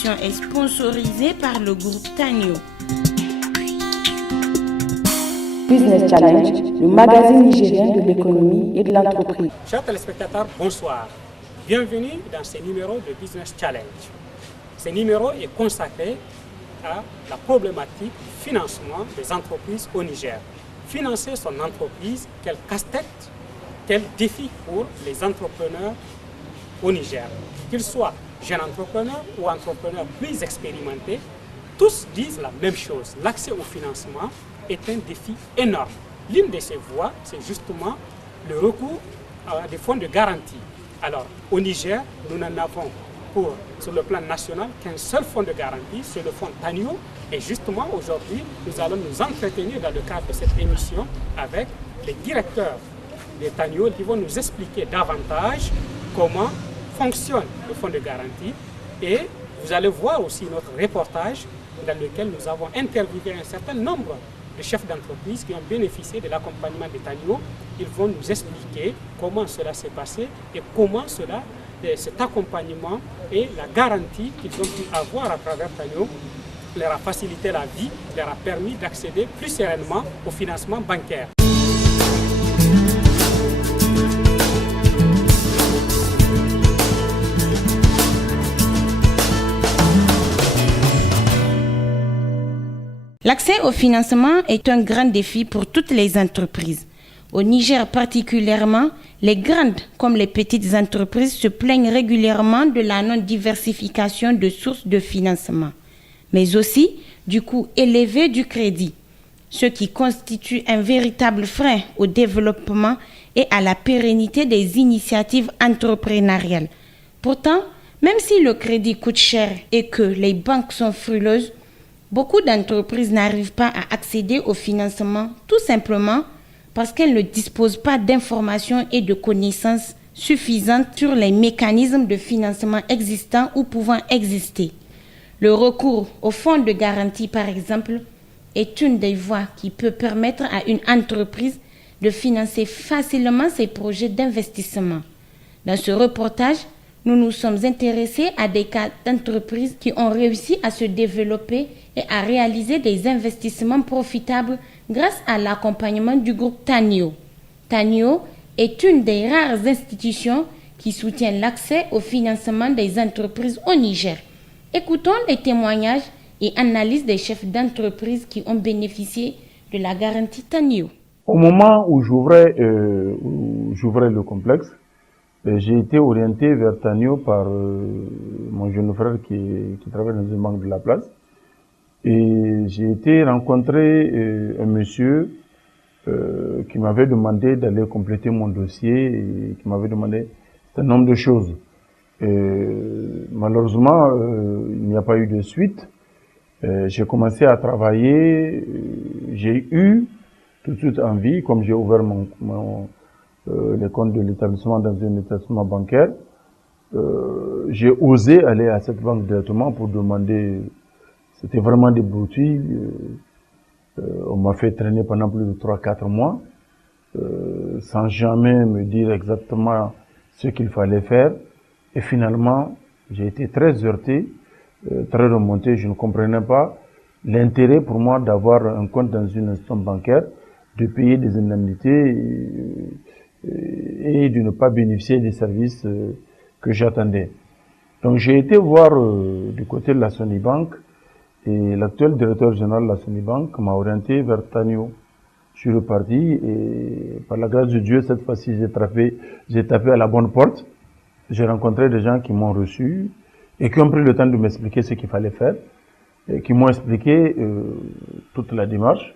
émission est sponsorisée par le groupe Tanio. Business Challenge, le magazine nigérien de l'économie et de l'entreprise. Chers téléspectateurs, bonsoir. Bienvenue dans ce numéro de Business Challenge. Ce numéro est consacré à la problématique du financement des entreprises au Niger. Financer son entreprise, quel casse-tête, quel défi pour les entrepreneurs au Niger. Qu'ils soient jeunes entrepreneurs ou entrepreneurs plus expérimentés, tous disent la même chose. L'accès au financement est un défi énorme. L'une de ces voies, c'est justement le recours à des fonds de garantie. Alors, au Niger, nous n'en avons sur le plan national qu'un seul fonds de garantie, c'est le fonds Tanio. Et justement, aujourd'hui, nous allons nous entretenir dans le cadre de cette émission avec les directeurs de Tanio qui vont nous expliquer davantage comment fonctionne le fonds de garantie. Et vous allez voir aussi notre reportage dans lequel nous avons interviewé un certain nombre de chefs d'entreprise qui ont bénéficié de l'accompagnement de Tanio. Ils vont nous expliquer comment cela s'est passé et comment cet accompagnement et la garantie qu'ils ont pu avoir à travers Tanio leur a facilité la vie, leur a permis d'accéder plus sereinement au financement bancaire. L'accès au financement est un grand défi pour toutes les entreprises. Au Niger particulièrement, les grandes comme les petites entreprises se plaignent régulièrement de la non-diversification de sources de financement, mais aussi du coût élevé du crédit, ce qui constitue un véritable frein au développement et à la pérennité des initiatives entrepreneuriales. Pourtant, même si le crédit coûte cher et que les banques sont frileuses, beaucoup d'entreprises n'arrivent pas à accéder au financement tout simplement parce qu'elles ne disposent pas d'informations et de connaissances suffisantes sur les mécanismes de financement existants ou pouvant exister. Le recours au fonds de garantie, par exemple, est une des voies qui peut permettre à une entreprise de financer facilement ses projets d'investissement. Dans ce reportage, nous nous sommes intéressés à des cas d'entreprises qui ont réussi à se développer et à réaliser des investissements profitables grâce à l'accompagnement du groupe Tanio. Tanio est une des rares institutions qui soutient l'accès au financement des entreprises au Niger. Écoutons les témoignages et analyses des chefs d'entreprise qui ont bénéficié de la garantie Tanio. Au moment où j'ouvrais le complexe, j'ai été orienté vers Tanio par mon jeune frère qui travaille dans une banque de la place. Et j'ai été rencontrer un monsieur qui m'avait demandé d'aller compléter mon dossier et qui m'avait demandé un nombre de choses. Malheureusement, il n'y a pas eu de suite. J'ai commencé à travailler. J'ai eu tout de suite envie, comme j'ai ouvert les comptes de l'établissement dans un établissement bancaire, j'ai osé aller à cette banque directement pour demander. C'était vraiment des broutilles. On m'a fait traîner pendant plus de 3-4 mois, sans jamais me dire exactement ce qu'il fallait faire. Et finalement, j'ai été très heurté, très remonté. Je ne comprenais pas l'intérêt pour moi d'avoir un compte dans une institution bancaire, de payer des indemnités et de ne pas bénéficier des services que j'attendais. Donc j'ai été voir du côté de la Sonibank et l'actuel directeur général de la Sonibank m'a orienté vers Tanio. Je suis reparti et par la grâce de Dieu, cette fois-ci, j'ai tapé à la bonne porte. J'ai rencontré des gens qui m'ont reçu et qui ont pris le temps de m'expliquer ce qu'il fallait faire et qui m'ont expliqué toute la démarche.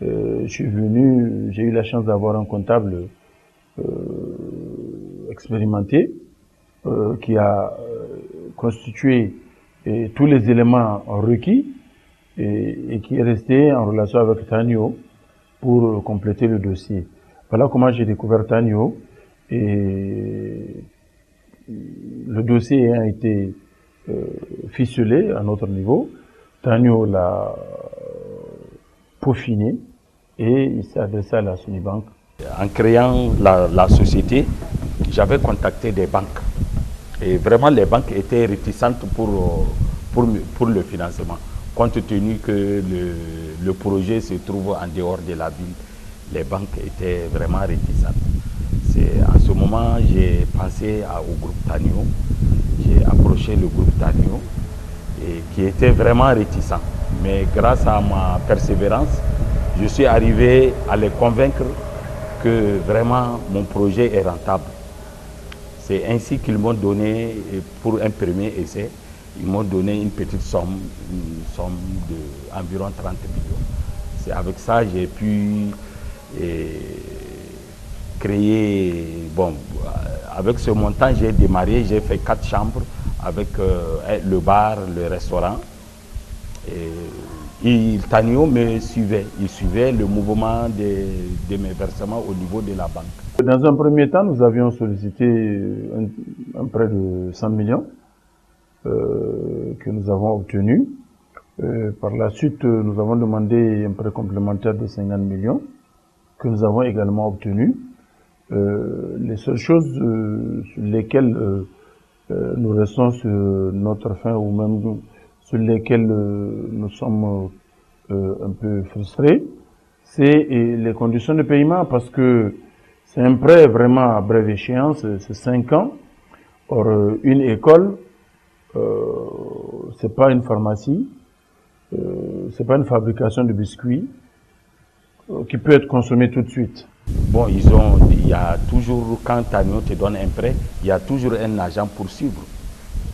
Je suis venu, j'ai eu la chance d'avoir un comptable expérimenté qui a constitué tous les éléments requis et qui est resté en relation avec Tanio pour compléter le dossier. Voilà comment j'ai découvert Tanio et le dossier a été ficelé à notre niveau. Tanio l'a peaufiné et il s'est adressé à la Sonibank. En créant la société, j'avais contacté des banques. Et vraiment, les banques étaient réticentes pour pour le financement. Compte tenu que le projet se trouve en dehors de la ville, les banques étaient vraiment réticentes. C'est à ce moment j'ai pensé au groupe Tanio, j'ai approché le groupe Tanio et qui était vraiment réticent. Mais grâce à ma persévérance, je suis arrivé à les convaincre que vraiment mon projet est rentable. C'est ainsi qu'ils m'ont donné, pour un premier essai, ils m'ont donné une petite somme, d'environ 30 millions. C'est avec ça que j'ai pu créer, bon, avec ce montant j'ai démarré, j'ai fait 4 chambres avec le bar, le restaurant. Et Tanio me suivait, il suivait le mouvement de mes versements au niveau de la banque. Dans un premier temps, nous avions sollicité un prêt de 100 millions que nous avons obtenu. Par la suite, nous avons demandé un prêt complémentaire de 50 millions que nous avons également obtenu. Les seules choses sur lesquelles nous restons sur notre faim ou même sur lesquelles nous sommes un peu frustrés, c'est les conditions de paiement parce que c'est un prêt vraiment à brève échéance, c'est 5 ans. Or, une école, c'est pas une pharmacie, c'est pas une fabrication de biscuits qui peut être consommée tout de suite. Bon, il y a toujours, quand Tanio te donne un prêt, il y a toujours un agent pour suivre.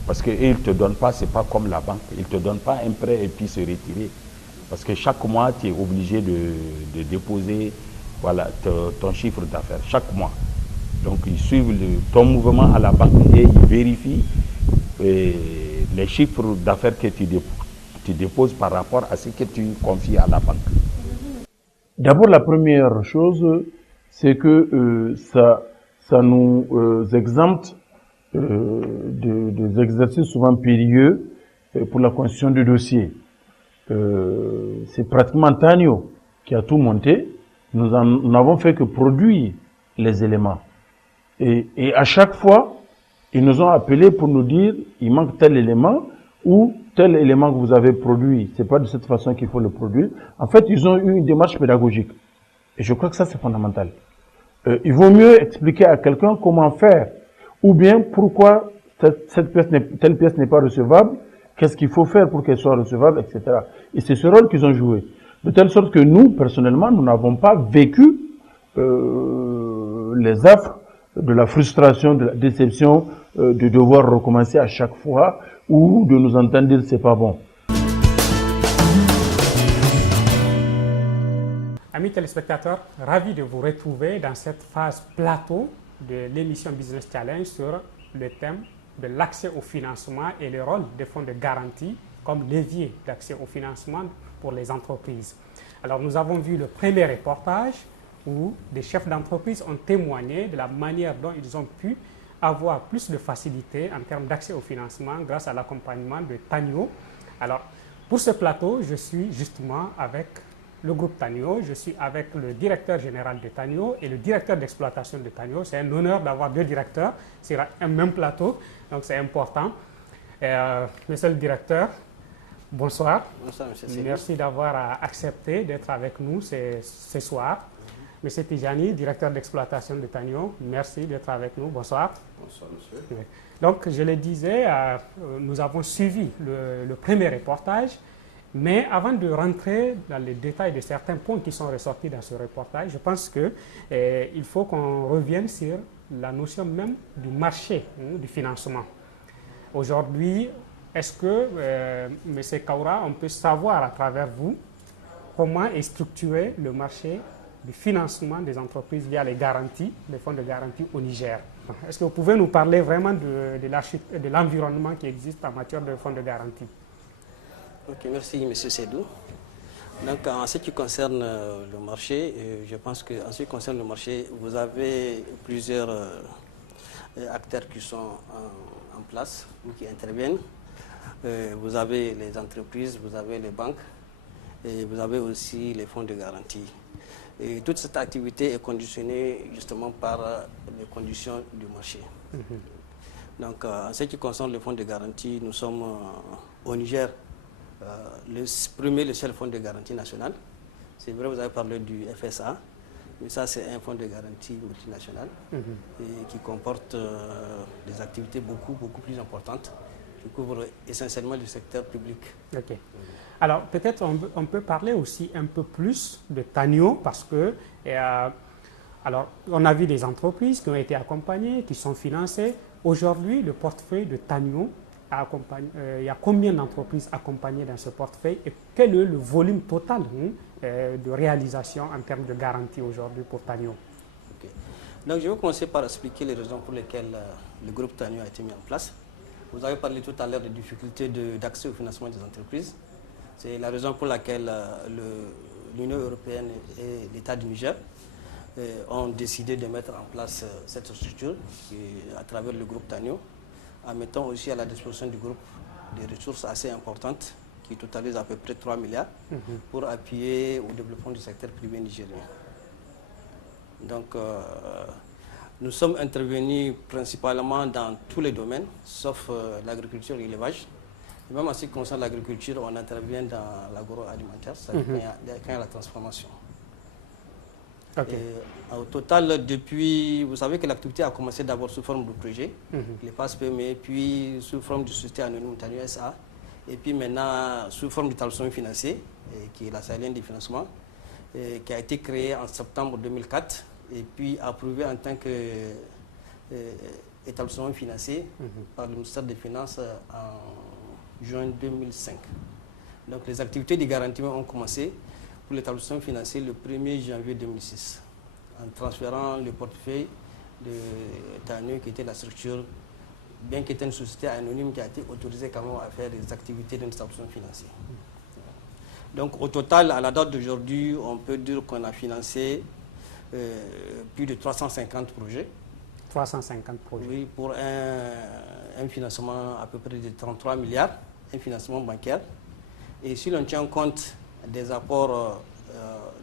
Parce qu'ils ne te donnent pas, c'est pas comme la banque, ils ne te donnent pas un prêt et puis se retirer. Parce que chaque mois, tu es obligé de déposer voilà, ton chiffre d'affaires, chaque mois. Donc, ils suivent ton mouvement à la banque et ils vérifient les chiffres d'affaires que tu déposes par rapport à ce que tu confies à la banque. D'abord, la première chose, c'est que ça nous exempte des exercices souvent périlleux pour la constitution du dossier. C'est pratiquement Tanio qui a tout monté. Nous n'avons fait que produire les éléments. Et à chaque fois, ils nous ont appelés pour nous dire il manque tel élément ou tel élément que vous avez produit. C'est pas de cette façon qu'il faut le produire. En fait, ils ont eu une démarche pédagogique. Et je crois que ça, c'est fondamental. Il vaut mieux expliquer à quelqu'un comment faire ou bien pourquoi telle pièce n'est pas recevable, qu'est-ce qu'il faut faire pour qu'elle soit recevable, etc. Et c'est ce rôle qu'ils ont joué. De telle sorte que nous, personnellement, nous n'avons pas vécu les affres de la frustration, de la déception, de devoir recommencer à chaque fois ou de nous entendre dire c'est pas bon. Amis téléspectateurs, ravi de vous retrouver dans cette phase plateau de l'émission Business Challenge sur le thème de l'accès au financement et le rôle des fonds de garantie comme levier d'accès au financement pour les entreprises. Alors nous avons vu le premier reportage où des chefs d'entreprise ont témoigné de la manière dont ils ont pu avoir plus de facilité en termes d'accès au financement grâce à l'accompagnement de Tanio. Alors pour ce plateau, je suis justement avec le groupe Tanio, je suis avec le directeur général de Tanio et le directeur d'exploitation de Tanio. C'est un honneur d'avoir deux directeurs sur un même plateau, donc c'est important. Monsieur le directeur, bonsoir. Bonsoir, monsieur Sédou. Merci d'avoir accepté d'être avec nous ce soir. Monsieur Tijani, directeur d'exploitation de Tanio, merci d'être avec nous. Bonsoir. Bonsoir, monsieur. Donc, je le disais, nous avons suivi le premier reportage. Mais avant de rentrer dans les détails de certains points qui sont ressortis dans ce reportage, je pense qu'il faut qu'on revienne sur la notion même du marché, du financement. Aujourd'hui, est-ce que, M. Kaura, on peut savoir à travers vous comment est structuré le marché du financement des entreprises via les garanties, les fonds de garantie au Niger? Est-ce que vous pouvez nous parler vraiment de l'environnement qui existe en matière de fonds de garantie? Ok, merci M. Sédou. Donc en ce qui concerne le marché, je pense qu'en ce qui concerne le marché, vous avez plusieurs acteurs qui sont en place ou qui interviennent. Vous avez les entreprises, vous avez les banques et vous avez aussi les fonds de garantie. Et toute cette activité est conditionnée justement par les conditions du marché. Donc, en ce qui concerne le fonds de garantie, nous sommes au Niger le seul fonds de garantie national. C'est vrai, vous avez parlé du FSA, mais ça, c'est un fonds de garantie multinational et qui comporte des activités beaucoup plus importantes qui couvrent essentiellement le secteur public. Ok. Alors, peut-être on peut parler aussi un peu plus de Tanio parce que alors, on a vu des entreprises qui ont été accompagnées, qui sont financées. Aujourd'hui, le portefeuille de Tanio, il y a combien d'entreprises accompagnées dans ce portefeuille et quel est le volume total de réalisation en termes de garantie aujourd'hui pour Tanio? Okay. Donc, je vais commencer par expliquer les raisons pour lesquelles le groupe Tanio a été mis en place. Vous avez parlé tout à l'heure des difficultés d'accès au financement des entreprises. C'est la raison pour laquelle l'Union européenne et l'État du Niger ont décidé de mettre en place cette structure à travers le groupe Tanio, en mettant aussi à la disposition du groupe des ressources assez importantes qui totalisent à peu près 3 milliards pour appuyer au développement du secteur privé nigérien. Donc, nous sommes intervenus principalement dans tous les domaines, sauf l'agriculture et l'élevage. Même en ce qui concerne l'agriculture, on intervient dans l'agroalimentaire, c'est-à-dire quand il y a la transformation. Okay. Au total, depuis, vous savez que l'activité a commencé d'abord sous forme de projet, les passes PME, puis sous forme de société anonyme Tanio SA, et puis maintenant sous forme d'établissement financier, qui est la saline des financements, qui a été créé en septembre 2004, et puis approuvé en tant qu'établissement financier par le ministère des Finances en juin 2005. Donc les activités de garantie ont commencé pour l'établissement financier le 1er janvier 2006, en transférant le portefeuille de Tanio, qui était la structure, bien qu'était une société anonyme qui a été autorisée quand même à faire des activités d'un établissement financier. Donc au total, à la date d'aujourd'hui, on peut dire qu'on a financé plus de 350 projets. 350 projets. Oui, pour un financement à peu près de 33 milliards, un financement bancaire. Et si l'on tient compte des apports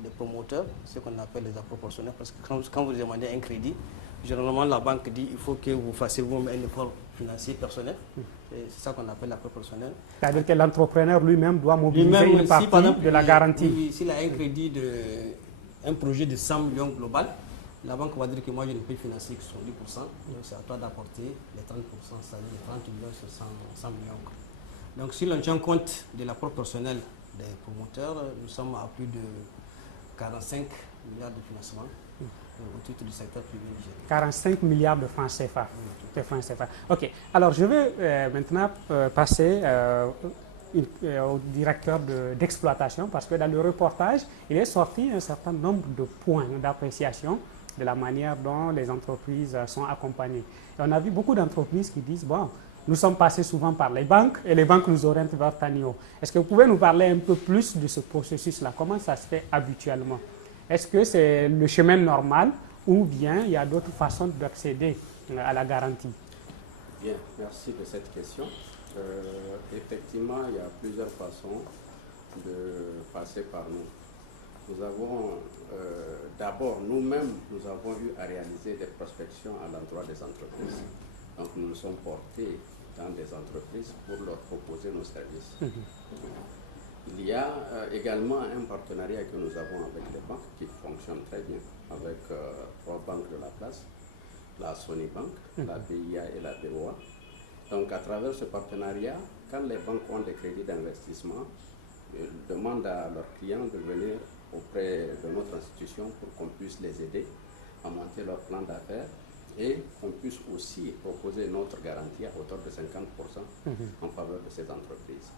des promoteurs, ce qu'on appelle les apports personnels, parce que quand vous demandez un crédit, généralement la banque dit il faut que vous fassiez vous-même un effort financier personnel. C'est ça qu'on appelle l'apport personnel. C'est-à-dire que l'entrepreneur lui-même doit mobiliser une partie de la garantie. Oui, s'il a un crédit un projet de 100 millions global, la banque va dire que moi je ne peux financer que 70%, donc c'est à toi d'apporter les 30%, c'est-à-dire les 30 millions sur 100 millions. Donc si l'on tient compte de l'apport personnel des promoteurs, nous sommes à plus de 45 milliards de financement au titre du secteur privé nigérien. 45 milliards de francs CFA. Ok, alors je vais maintenant passer au directeur d'exploitation, parce que dans le reportage, il est sorti un certain nombre de points d'appréciation de la manière dont les entreprises sont accompagnées. Et on a vu beaucoup d'entreprises qui disent, bon, nous sommes passés souvent par les banques et les banques nous orientent vers Tanio. Est-ce que vous pouvez nous parler un peu plus de ce processus-là? Comment ça se fait habituellement? Est-ce que c'est le chemin normal ou bien il y a d'autres façons d'accéder à la garantie? Bien, merci de cette question. Effectivement, il y a plusieurs façons de passer par nous. Nous avons d'abord, nous-mêmes, nous avons eu à réaliser des prospections à l'endroit des entreprises. Donc nous nous sommes portés dans des entreprises pour leur proposer nos services. Il y a également un partenariat que nous avons avec les banques qui fonctionne très bien, avec 3 banques de la place, la Sony Bank, la BIA et la BOA. Donc à travers ce partenariat, quand les banques ont des crédits d'investissement, ils demandent à leurs clients de venir auprès de notre institution pour qu'on puisse les aider à monter leur plan d'affaires et qu'on puisse aussi proposer notre garantie à hauteur de 50% en faveur de ces entreprises.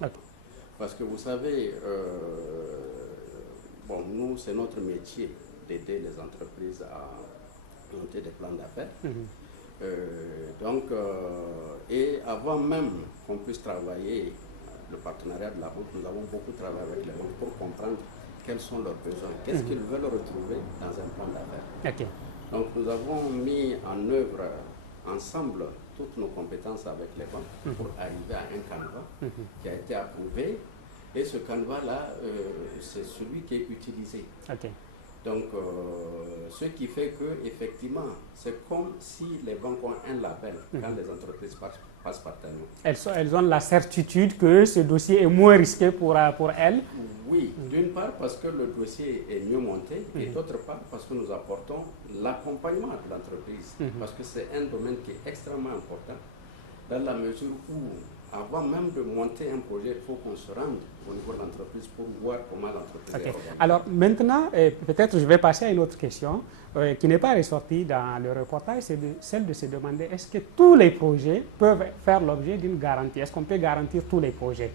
Okay. Parce que vous savez, bon, nous, c'est notre métier d'aider les entreprises à monter des plans d'affaires. Et avant même qu'on puisse travailler le partenariat de la banque, nous avons beaucoup travaillé avec les banques pour comprendre quels sont leurs besoins, qu'est-ce qu'ils veulent retrouver dans un plan d'affaires. Okay. Donc nous avons mis en œuvre ensemble toutes nos compétences avec les banques pour arriver à un canevas qui a été approuvé. Et ce canevas-là, c'est celui qui est utilisé. Okay. Donc, ce qui fait que effectivement, c'est comme si les banques ont un label quand les entreprises passent par Tanio. Elles ont la certitude que ce dossier est moins risqué pour elles. Oui, d'une part parce que le dossier est mieux monté et d'autre part parce que nous apportons l'accompagnement de l'entreprise. Parce que c'est un domaine qui est extrêmement important dans la mesure où, avant même de monter un projet, il faut qu'on se rende au niveau de l'entreprise pour voir comment l'entreprise est organisée. Alors maintenant, peut-être je vais passer à une autre question qui n'est pas ressortie dans le reportage, c'est celle de se demander est-ce que tous les projets peuvent faire l'objet d'une garantie? Est-ce qu'on peut garantir tous les projets?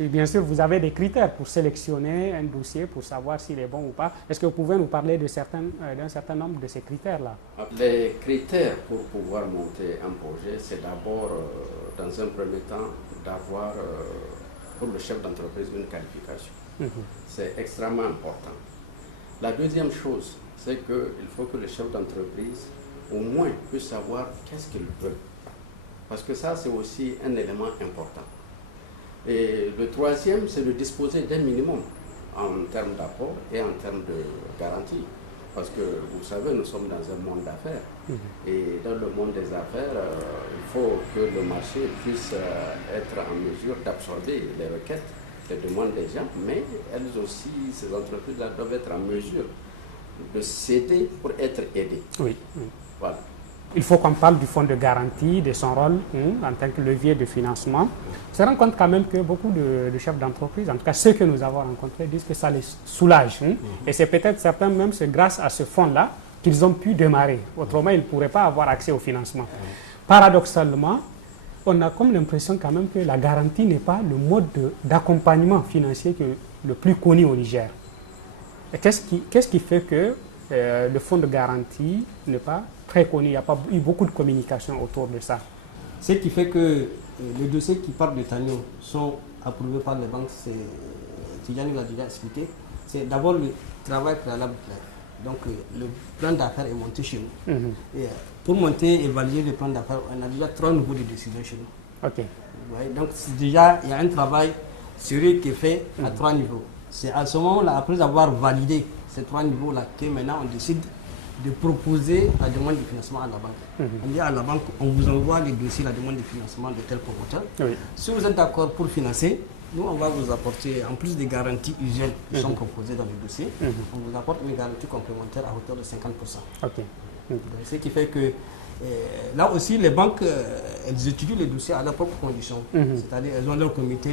Et bien sûr, vous avez des critères pour sélectionner un dossier, pour savoir s'il est bon ou pas. Est-ce que vous pouvez nous parler d'un certain nombre de ces critères-là? Les critères pour pouvoir monter un projet, c'est d'abord, dans un premier temps, d'avoir pour le chef d'entreprise une qualification. C'est extrêmement important. La deuxième chose, c'est qu'il faut que le chef d'entreprise, au moins, puisse savoir qu'est-ce qu'il veut. Parce que ça, c'est aussi un élément important. Et le troisième, c'est de disposer d'un minimum en termes d'apport et en termes de garantie. Parce que, vous savez, nous sommes dans un monde d'affaires. Et dans le monde des affaires, il faut que le marché puisse être en mesure d'absorber les requêtes, les demandes des gens, mais elles aussi, ces entreprises-là, doivent être en mesure de céder pour être aidées. Oui. Voilà. Il faut qu'on parle du fonds de garantie, de son rôle en tant que levier de financement. On se rend compte quand même que beaucoup de chefs d'entreprise, en tout cas ceux que nous avons rencontrés, disent que ça les soulage. Et c'est peut-être certains même, c'est grâce à ce fonds-là qu'ils ont pu démarrer. Autrement, ils ne pourraient pas avoir accès au financement. Paradoxalement, on a comme l'impression quand même que la garantie n'est pas le mode d'accompagnement financier le plus connu au Niger. Et qu'est-ce qui fait que le fonds de garantie n'est pas très connu? Il n'y a pas eu beaucoup de communication autour de ça. Ce qui fait que les dossiers qui partent de Tanio sont approuvés par les banques, Tidjani l'a déjà expliqué, c'est d'abord le travail préalable. Donc le plan d'affaires est monté chez nous. Et, pour monter et valider le plan d'affaires, on a déjà 3 niveaux de décision chez nous. Ok. Ouais, donc déjà, il y a un travail sérieux qui est fait à 3 niveaux. C'est à ce moment-là, après avoir validé ces 3 niveaux-là, que maintenant on décide de proposer la demande de financement à la banque. On dit à la banque, on vous envoie les dossiers, la demande de financement de tel promoteur. Oui. Si vous êtes d'accord pour financer, nous on va vous apporter, en plus des garanties usuelles qui sont proposées dans le dossier, on vous apporte une garantie complémentaire à hauteur de 50%. Okay. Ce qui fait que là aussi, les banques, elles étudient les dossiers à leurs propres conditions. C'est-à-dire, elles ont leur comité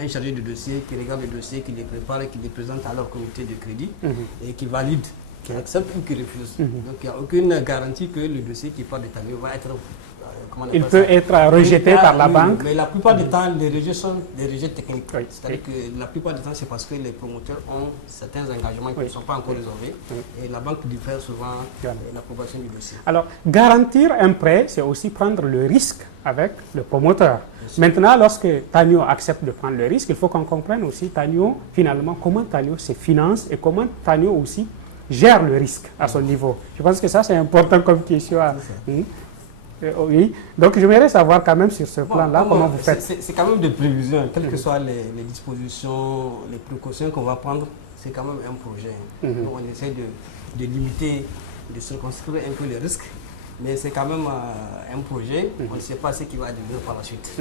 un chargé de dossier qui regarde les dossiers, qui les prépare et qui les présente à leur comité de crédit et qui valide, qui accepte ou qui refuse. Donc, il n'y a aucune garantie que le dossier qui part de Tanio va être... il peut être rejeté par la banque. Mais la plupart du temps, les rejets sont des rejets techniques. C'est-à-dire que la plupart du temps, c'est parce que les promoteurs ont certains engagements qui ne sont pas encore résolvés. Et la banque diffère souvent l'approbation du dossier. Alors, garantir un prêt, c'est aussi prendre le risque avec le promoteur. Maintenant, lorsque Tanio accepte de prendre le risque, il faut qu'on comprenne aussi Tanio, finalement, comment Tanio se finance et comment Tanio aussi gère le risque à son niveau. Je pense que ça, c'est important comme question. Oui, donc j'aimerais savoir quand même sur ce plan-là, comment vous faites. C'est quand même des prévisions, quelles que soient les dispositions, les précautions qu'on va prendre, c'est quand même un projet. Donc on essaie de limiter, de circonscrire un peu les risques, mais c'est quand même un projet, on ne sait pas ce qui va devenir par la suite.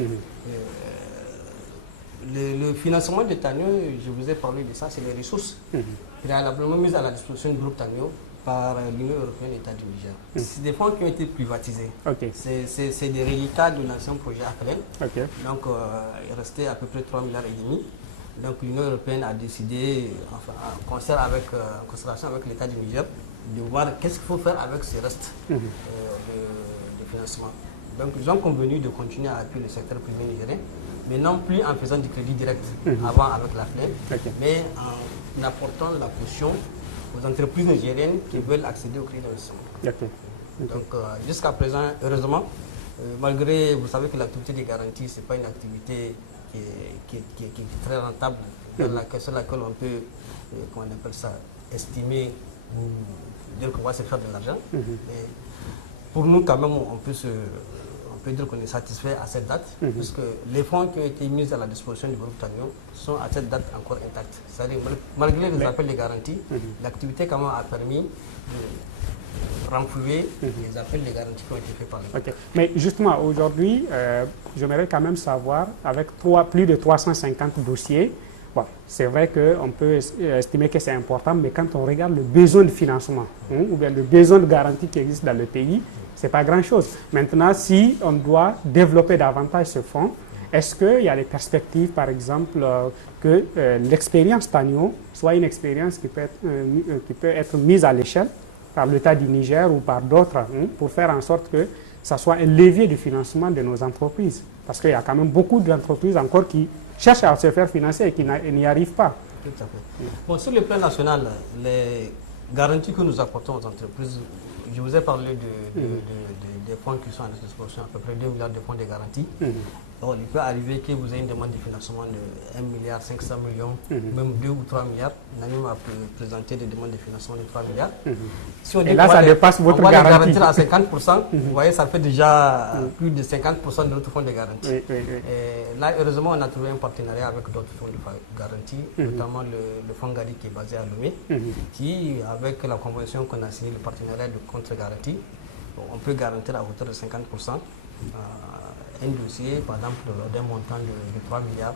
Le financement de Tanio, je vous ai parlé de ça, c'est les ressources préalablement mises à la disposition du groupe Tanio par l'Union européenne et l'État du Niger. C'est des fonds qui ont été privatisés. C'est des reliquats de l'ancien projet AFLN. Donc, il restait à peu près 3,5 milliards. Donc, l'Union européenne a décidé, enfin, en concertation avec l'État du Niger, de voir qu'est-ce qu'il faut faire avec ces restes de financement. Donc, ils ont convenu de continuer à appuyer le secteur privé nigérien, mais non plus en faisant du crédit direct avant avec la FLN, mais en apportant la caution aux entreprises nigériennes qui veulent accéder au crédit d'investissement. Donc jusqu'à présent, heureusement, malgré, vous savez que l'activité des garanties, ce n'est pas une activité qui est très rentable, sur laquelle on peut, comment on appelle ça, estimer ou dire qu'on va se faire de l'argent. Pour nous, quand même, on peut peut dire qu'on est satisfait à cette date, puisque les fonds qui ont été mis à la disposition du groupe Tanio sont à cette date encore intacts. C'est-à-dire, malgré les appels de garantie, l'activité quand même a permis de renflouer les appels de garantie qui ont été faits par les banques. Mais justement, aujourd'hui, j'aimerais quand même savoir, avec plus de 350 dossiers, bon, c'est vrai qu'on peut estimer que c'est important, mais quand on regarde le besoin de financement, ou bien le besoin de garantie qui existe dans le pays, ce n'est pas grand-chose. Maintenant, si on doit développer davantage ce fonds, est-ce qu'il y a des perspectives, par exemple, que l'expérience Tanio soit une expérience qui peut être mise à l'échelle par l'État du Niger ou par d'autres, pour faire en sorte que ça soit un levier de financement de nos entreprises? Parce qu'il y a quand même beaucoup d'entreprises encore qui cherchent à se faire financer et qui n'y arrivent pas. Tout à fait. Bon, sur le plan national, les garanties que nous apportons aux entreprises, je vous ai parlé des fonds qui sont à notre disposition, à peu près 2 milliards de fonds de garantie. Donc, il peut arriver que vous ayez une demande de financement de 1 milliard 500 millions, même 2 ou 3 milliards. L'ANIM a présenté des demandes de financement de 3 milliards. Si on dit et là, ça dépasse votre garantie. On va les garantir à 50%, vous voyez, ça fait déjà plus de 50% de notre fonds de garantie. Et là, heureusement, on a trouvé un partenariat avec d'autres fonds de garantie, notamment le fonds Gadi qui est basé à Lomé, qui, avec la convention qu'on a signée, le partenariat de contre-garantie, on peut garantir à hauteur de 50%. Un dossier, par exemple, d'un montant de 3 milliards,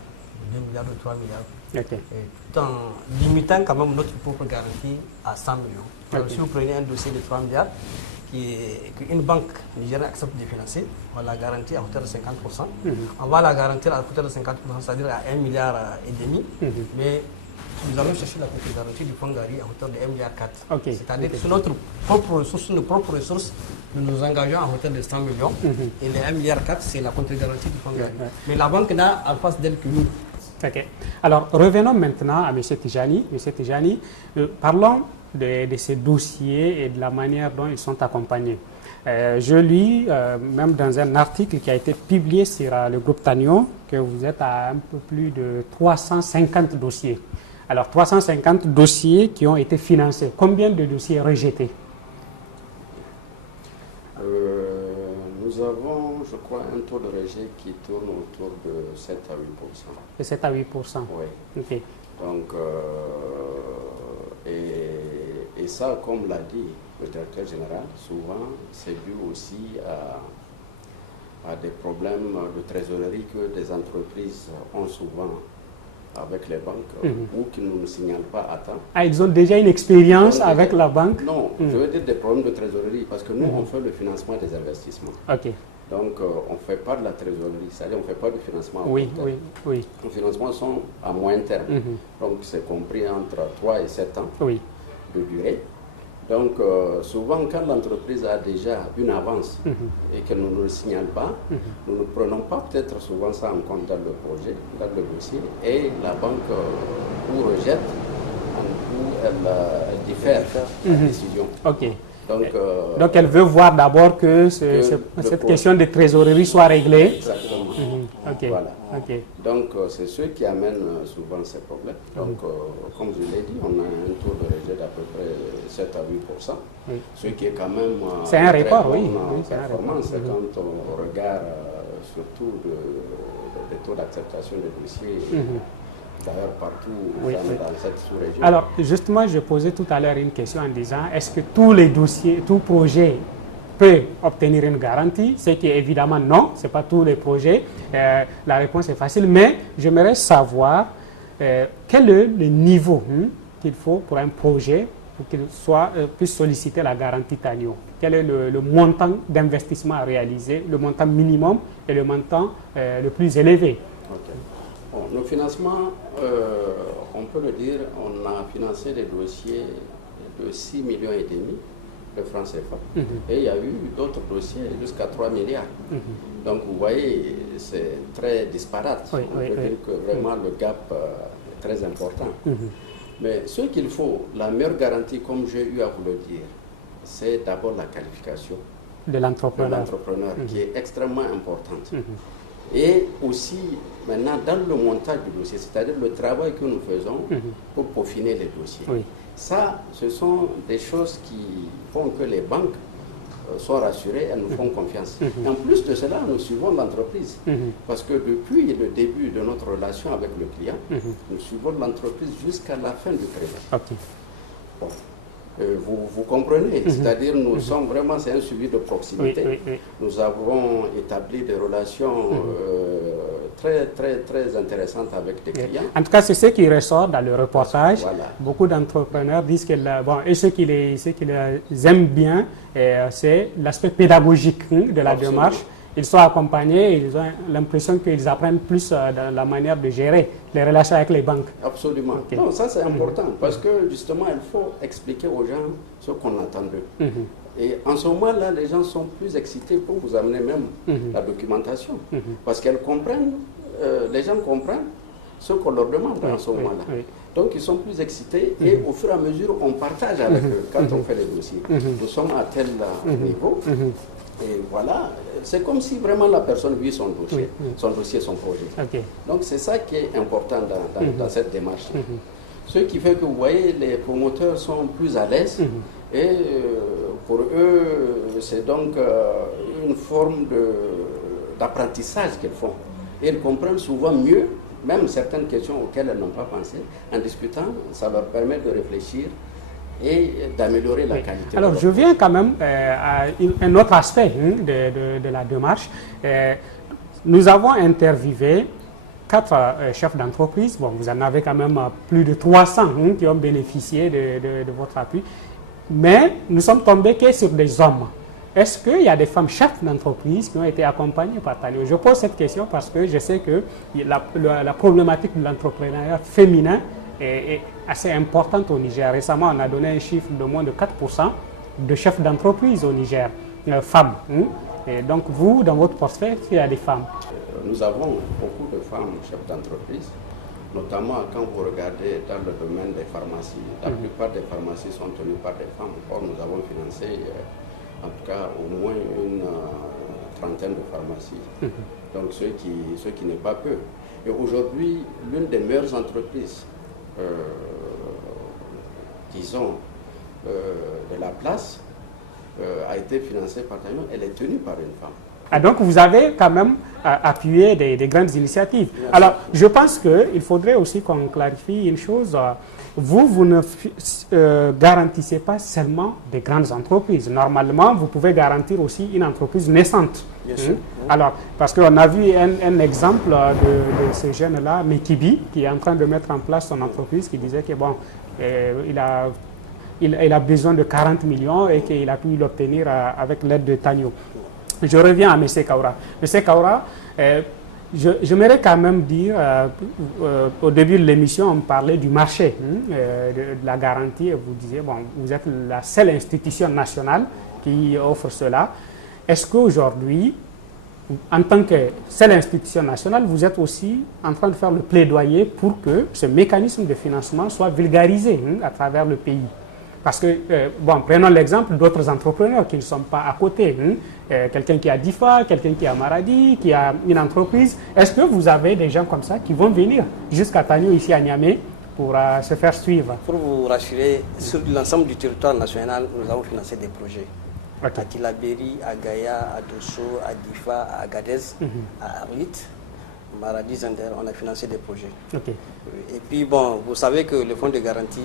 2 milliards de 3 milliards, et tout en limitant quand même notre propre garantie à 100 millions. Alors, si vous prenez un dossier de 3 milliards, qu'une banque nigérienne accepte de financer, on va la garantir à hauteur de 50%. On va la garantir à hauteur de 50%, c'est-à-dire à 1,5 milliard. Mais nous allons chercher la contre-garantie du fonds Gari à hauteur de 1,4 milliard. C'est-à-dire que sur notre propre ressource, nos propres ressources, nous nous engageons à hauteur de 100 millions. Et les 1,4 milliard, c'est la contre-garantie du fonds Gari. Mais la banque n'a en face d'elle que nous. Alors, revenons maintenant à M. Tijani. M. Tijani, parlons de ces dossiers et de la manière dont ils sont accompagnés. Je lis, même dans un article qui a été publié sur le groupe Tanio, que vous êtes à un peu plus de 350 dossiers. Alors, 350 dossiers qui ont été financés. Combien de dossiers rejetés? Nous avons, je crois, un taux de rejet qui tourne autour de 7 à 8%. De 7 à 8%? Oui. Donc, et ça, comme l'a dit le directeur général, souvent, c'est dû aussi à des problèmes de trésorerie que des entreprises ont souvent avec les banques ou qui ne nous signalent pas à temps. Ah, ils ont déjà une expérience avec la banque? Non, je veux dire des problèmes de trésorerie parce que nous, on fait le financement des investissements. Donc, on ne fait pas de la trésorerie, c'est-à-dire on ne fait pas du financement à court terme. Les financements sont à moyen terme. Donc, c'est compris entre 3 et 7 ans de durée. Donc, souvent, quand l'entreprise a déjà une avance et qu'elle ne nous le signale pas, nous ne prenons pas peut-être souvent ça en compte dans le projet, dans le dossier, et la banque ou rejette ou elle diffère la décision. Donc, elle veut voir d'abord que cette question de trésorerie soit réglée. Exactement. Voilà. Donc, c'est ce qui amène souvent ces problèmes. Donc, comme je l'ai dit, on a un taux de rejet d'à peu près 7 à 8%, ce qui est quand même c'est un record, performance quand on regarde surtout les taux d'acceptation des dossiers. D'ailleurs, partout dans cette sous-région. Alors, justement, je posais tout à l'heure une question en disant, est-ce que tous les dossiers, tout projet peut obtenir une garantie? C'est qu'évidemment non, ce n'est pas tous les projets. La réponse est facile, mais j'aimerais savoir quel est le niveau qu'il faut pour un projet pour qu'il puisse solliciter la garantie Tanio. Quel est le montant d'investissement à réaliser, le montant minimum et le montant le plus élevé? Bon, nos financements, on peut le dire, on a financé des dossiers de 6,5 millions de francs CFA. Et il y a eu d'autres dossiers jusqu'à 3 milliards. Donc vous voyez, c'est très disparate. On peut dire que vraiment le gap est très important. Mais ce qu'il faut, la meilleure garantie, comme j'ai eu à vous le dire, c'est d'abord la qualification de l'entrepreneur qui est extrêmement importante. Et aussi, maintenant, dans le montage du dossier, c'est-à-dire le travail que nous faisons pour peaufiner les dossiers. Ça, ce sont des choses qui font que les banques sont rassurées, elles nous font confiance. Et en plus de cela, nous suivons l'entreprise. Parce que depuis le début de notre relation avec le client, nous suivons l'entreprise jusqu'à la fin du crédit. Bon. Vous comprenez, c'est-à-dire nous sommes vraiment, c'est un suivi de proximité. Nous avons établi des relations très intéressantes avec les clients. En tout cas, c'est ce qui ressort dans le reportage. Beaucoup d'entrepreneurs disent que et ce qui les aiment bien, c'est l'aspect pédagogique de la démarche. Ils sont accompagnés, ils ont l'impression qu'ils apprennent plus dans la manière de gérer les relations avec les banques. Absolument. Non, ça c'est important parce que justement, il faut expliquer aux gens ce qu'on attend d'eux. Et en ce moment-là, les gens sont plus excités pour vous amener même la documentation. Parce qu'elles comprennent, les gens comprennent ce qu'on leur demande en ce moment-là. Donc ils sont plus excités et au fur et à mesure, on partage avec eux quand on fait les dossiers. Nous sommes à tel niveau. Et voilà, c'est comme si vraiment la personne vit son dossier, son projet. Donc c'est ça qui est important dans cette démarche. Ce qui fait que vous voyez, les promoteurs sont plus à l'aise et pour eux, c'est donc une forme d'apprentissage qu'ils font. Et ils comprennent souvent mieux, même certaines questions auxquelles elles n'ont pas pensé. En discutant, ça leur permet de réfléchir et d'améliorer la qualité. Alors, je viens quand même à un autre aspect de la démarche. Nous avons interviewé 4 chefs d'entreprise. Bon, vous en avez quand même plus de 300 qui ont bénéficié de votre appui. Mais nous sommes tombés que sur des hommes. Est-ce qu'il y a des femmes chefs d'entreprise qui ont été accompagnées par Tanio? Je pose cette question parce que je sais que la problématique de l'entrepreneuriat féminin est assez importante au Niger. Récemment, on a donné un chiffre de moins de 4% de chefs d'entreprise au Niger, femmes. Et donc vous, dans votre portefeuille, il y a des femmes? Nous avons beaucoup de femmes chefs d'entreprise, notamment quand vous regardez dans le domaine des pharmacies. La plupart des pharmacies sont tenues par des femmes. Or, nous avons financé, en tout cas, au moins une trentaine de pharmacies. Donc, ce qui n'est pas peu. Et aujourd'hui, l'une des meilleures entreprises disons, de la place a été financée par Tanio, elle est tenue par une femme. Ah, donc vous avez quand même appuyé des grandes initiatives. Bien Alors, sûr. Je pense qu'il faudrait aussi qu'on clarifie une chose. Vous ne garantissez pas seulement des grandes entreprises. Normalement, vous pouvez garantir aussi une entreprise naissante. Bien sûr. Alors, parce qu'on a vu un exemple de ce jeune-là, Mekibi, qui est en train de mettre en place son entreprise, qui disait que bon, il a besoin de 40 millions et qu'il a pu l'obtenir avec l'aide de Tanio. Je reviens à M. Kaura. M. Kaura, j'aimerais quand même dire, au début de l'émission, on parlait du marché, de la garantie, et vous disiez, bon, vous êtes la seule institution nationale qui offre cela. Est-ce qu'aujourd'hui, en tant que seule institution nationale, vous êtes aussi en train de faire le plaidoyer pour que ce mécanisme de financement soit vulgarisé à travers le pays? Parce que, bon, prenons l'exemple d'autres entrepreneurs qui ne sont pas à côté. Quelqu'un qui a DIFA, quelqu'un qui a Maradi, qui a une entreprise. Est-ce que vous avez des gens comme ça qui vont venir jusqu'à Tanio, ici à Niamey, pour se faire suivre? Pour vous rassurer, sur l'ensemble du territoire national, nous avons financé des projets. Okay. À Tilaberi, à Gaïa, à Dosso, à DIFA, à Agadez, à Arlit, Maradi, Zander, on a financé des projets. Okay. Et puis, bon, vous savez que le fonds de garantie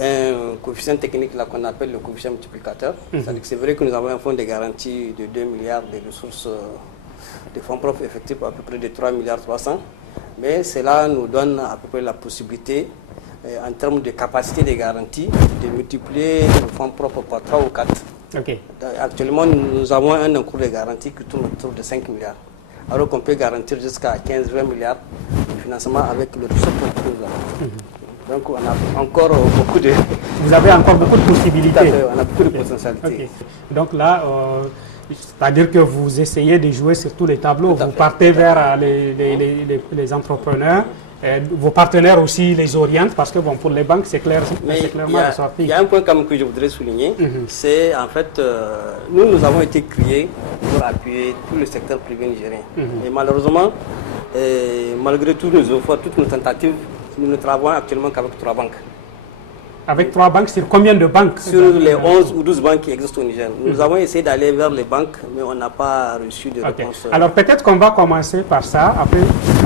un coefficient technique qu'on appelle le coefficient multiplicateur. C'est vrai que nous avons un fonds de garantie de 2 milliards de ressources de fonds propres effectifs à peu près de 3 milliards 300. Mais cela nous donne à peu près la possibilité, en termes de capacité de garantie, de multiplier le fonds propre par 3 ou 4. Okay. Actuellement, nous avons un encours de garantie qui tourne autour de 5 milliards. Alors qu'on peut garantir jusqu'à 15-20 milliards de financement avec le ressources propres. Donc on a encore beaucoup de... Vous avez encore beaucoup de possibilités. On a beaucoup de potentialités. Okay. Donc là, c'est-à-dire que vous essayez de jouer sur tous les tableaux. Vous partez vers les entrepreneurs. Vos partenaires aussi les orientent parce que bon, pour les banques, c'est clair, clairement ressorti. Il y a un point quand même que je voudrais souligner. C'est en fait, nous avons été créés pour appuyer tout le secteur privé nigérien. Et malheureusement, malgré tout nos efforts, toutes nos tentatives, nous ne travaillons actuellement qu'avec 3 banques. Avec 3 banques, sur combien de banques? Sur les 11 ou 12 banques qui existent au Niger. Nous avons essayé d'aller vers les banques, mais on n'a pas reçu de réponse. Alors peut-être qu'on va commencer par ça, après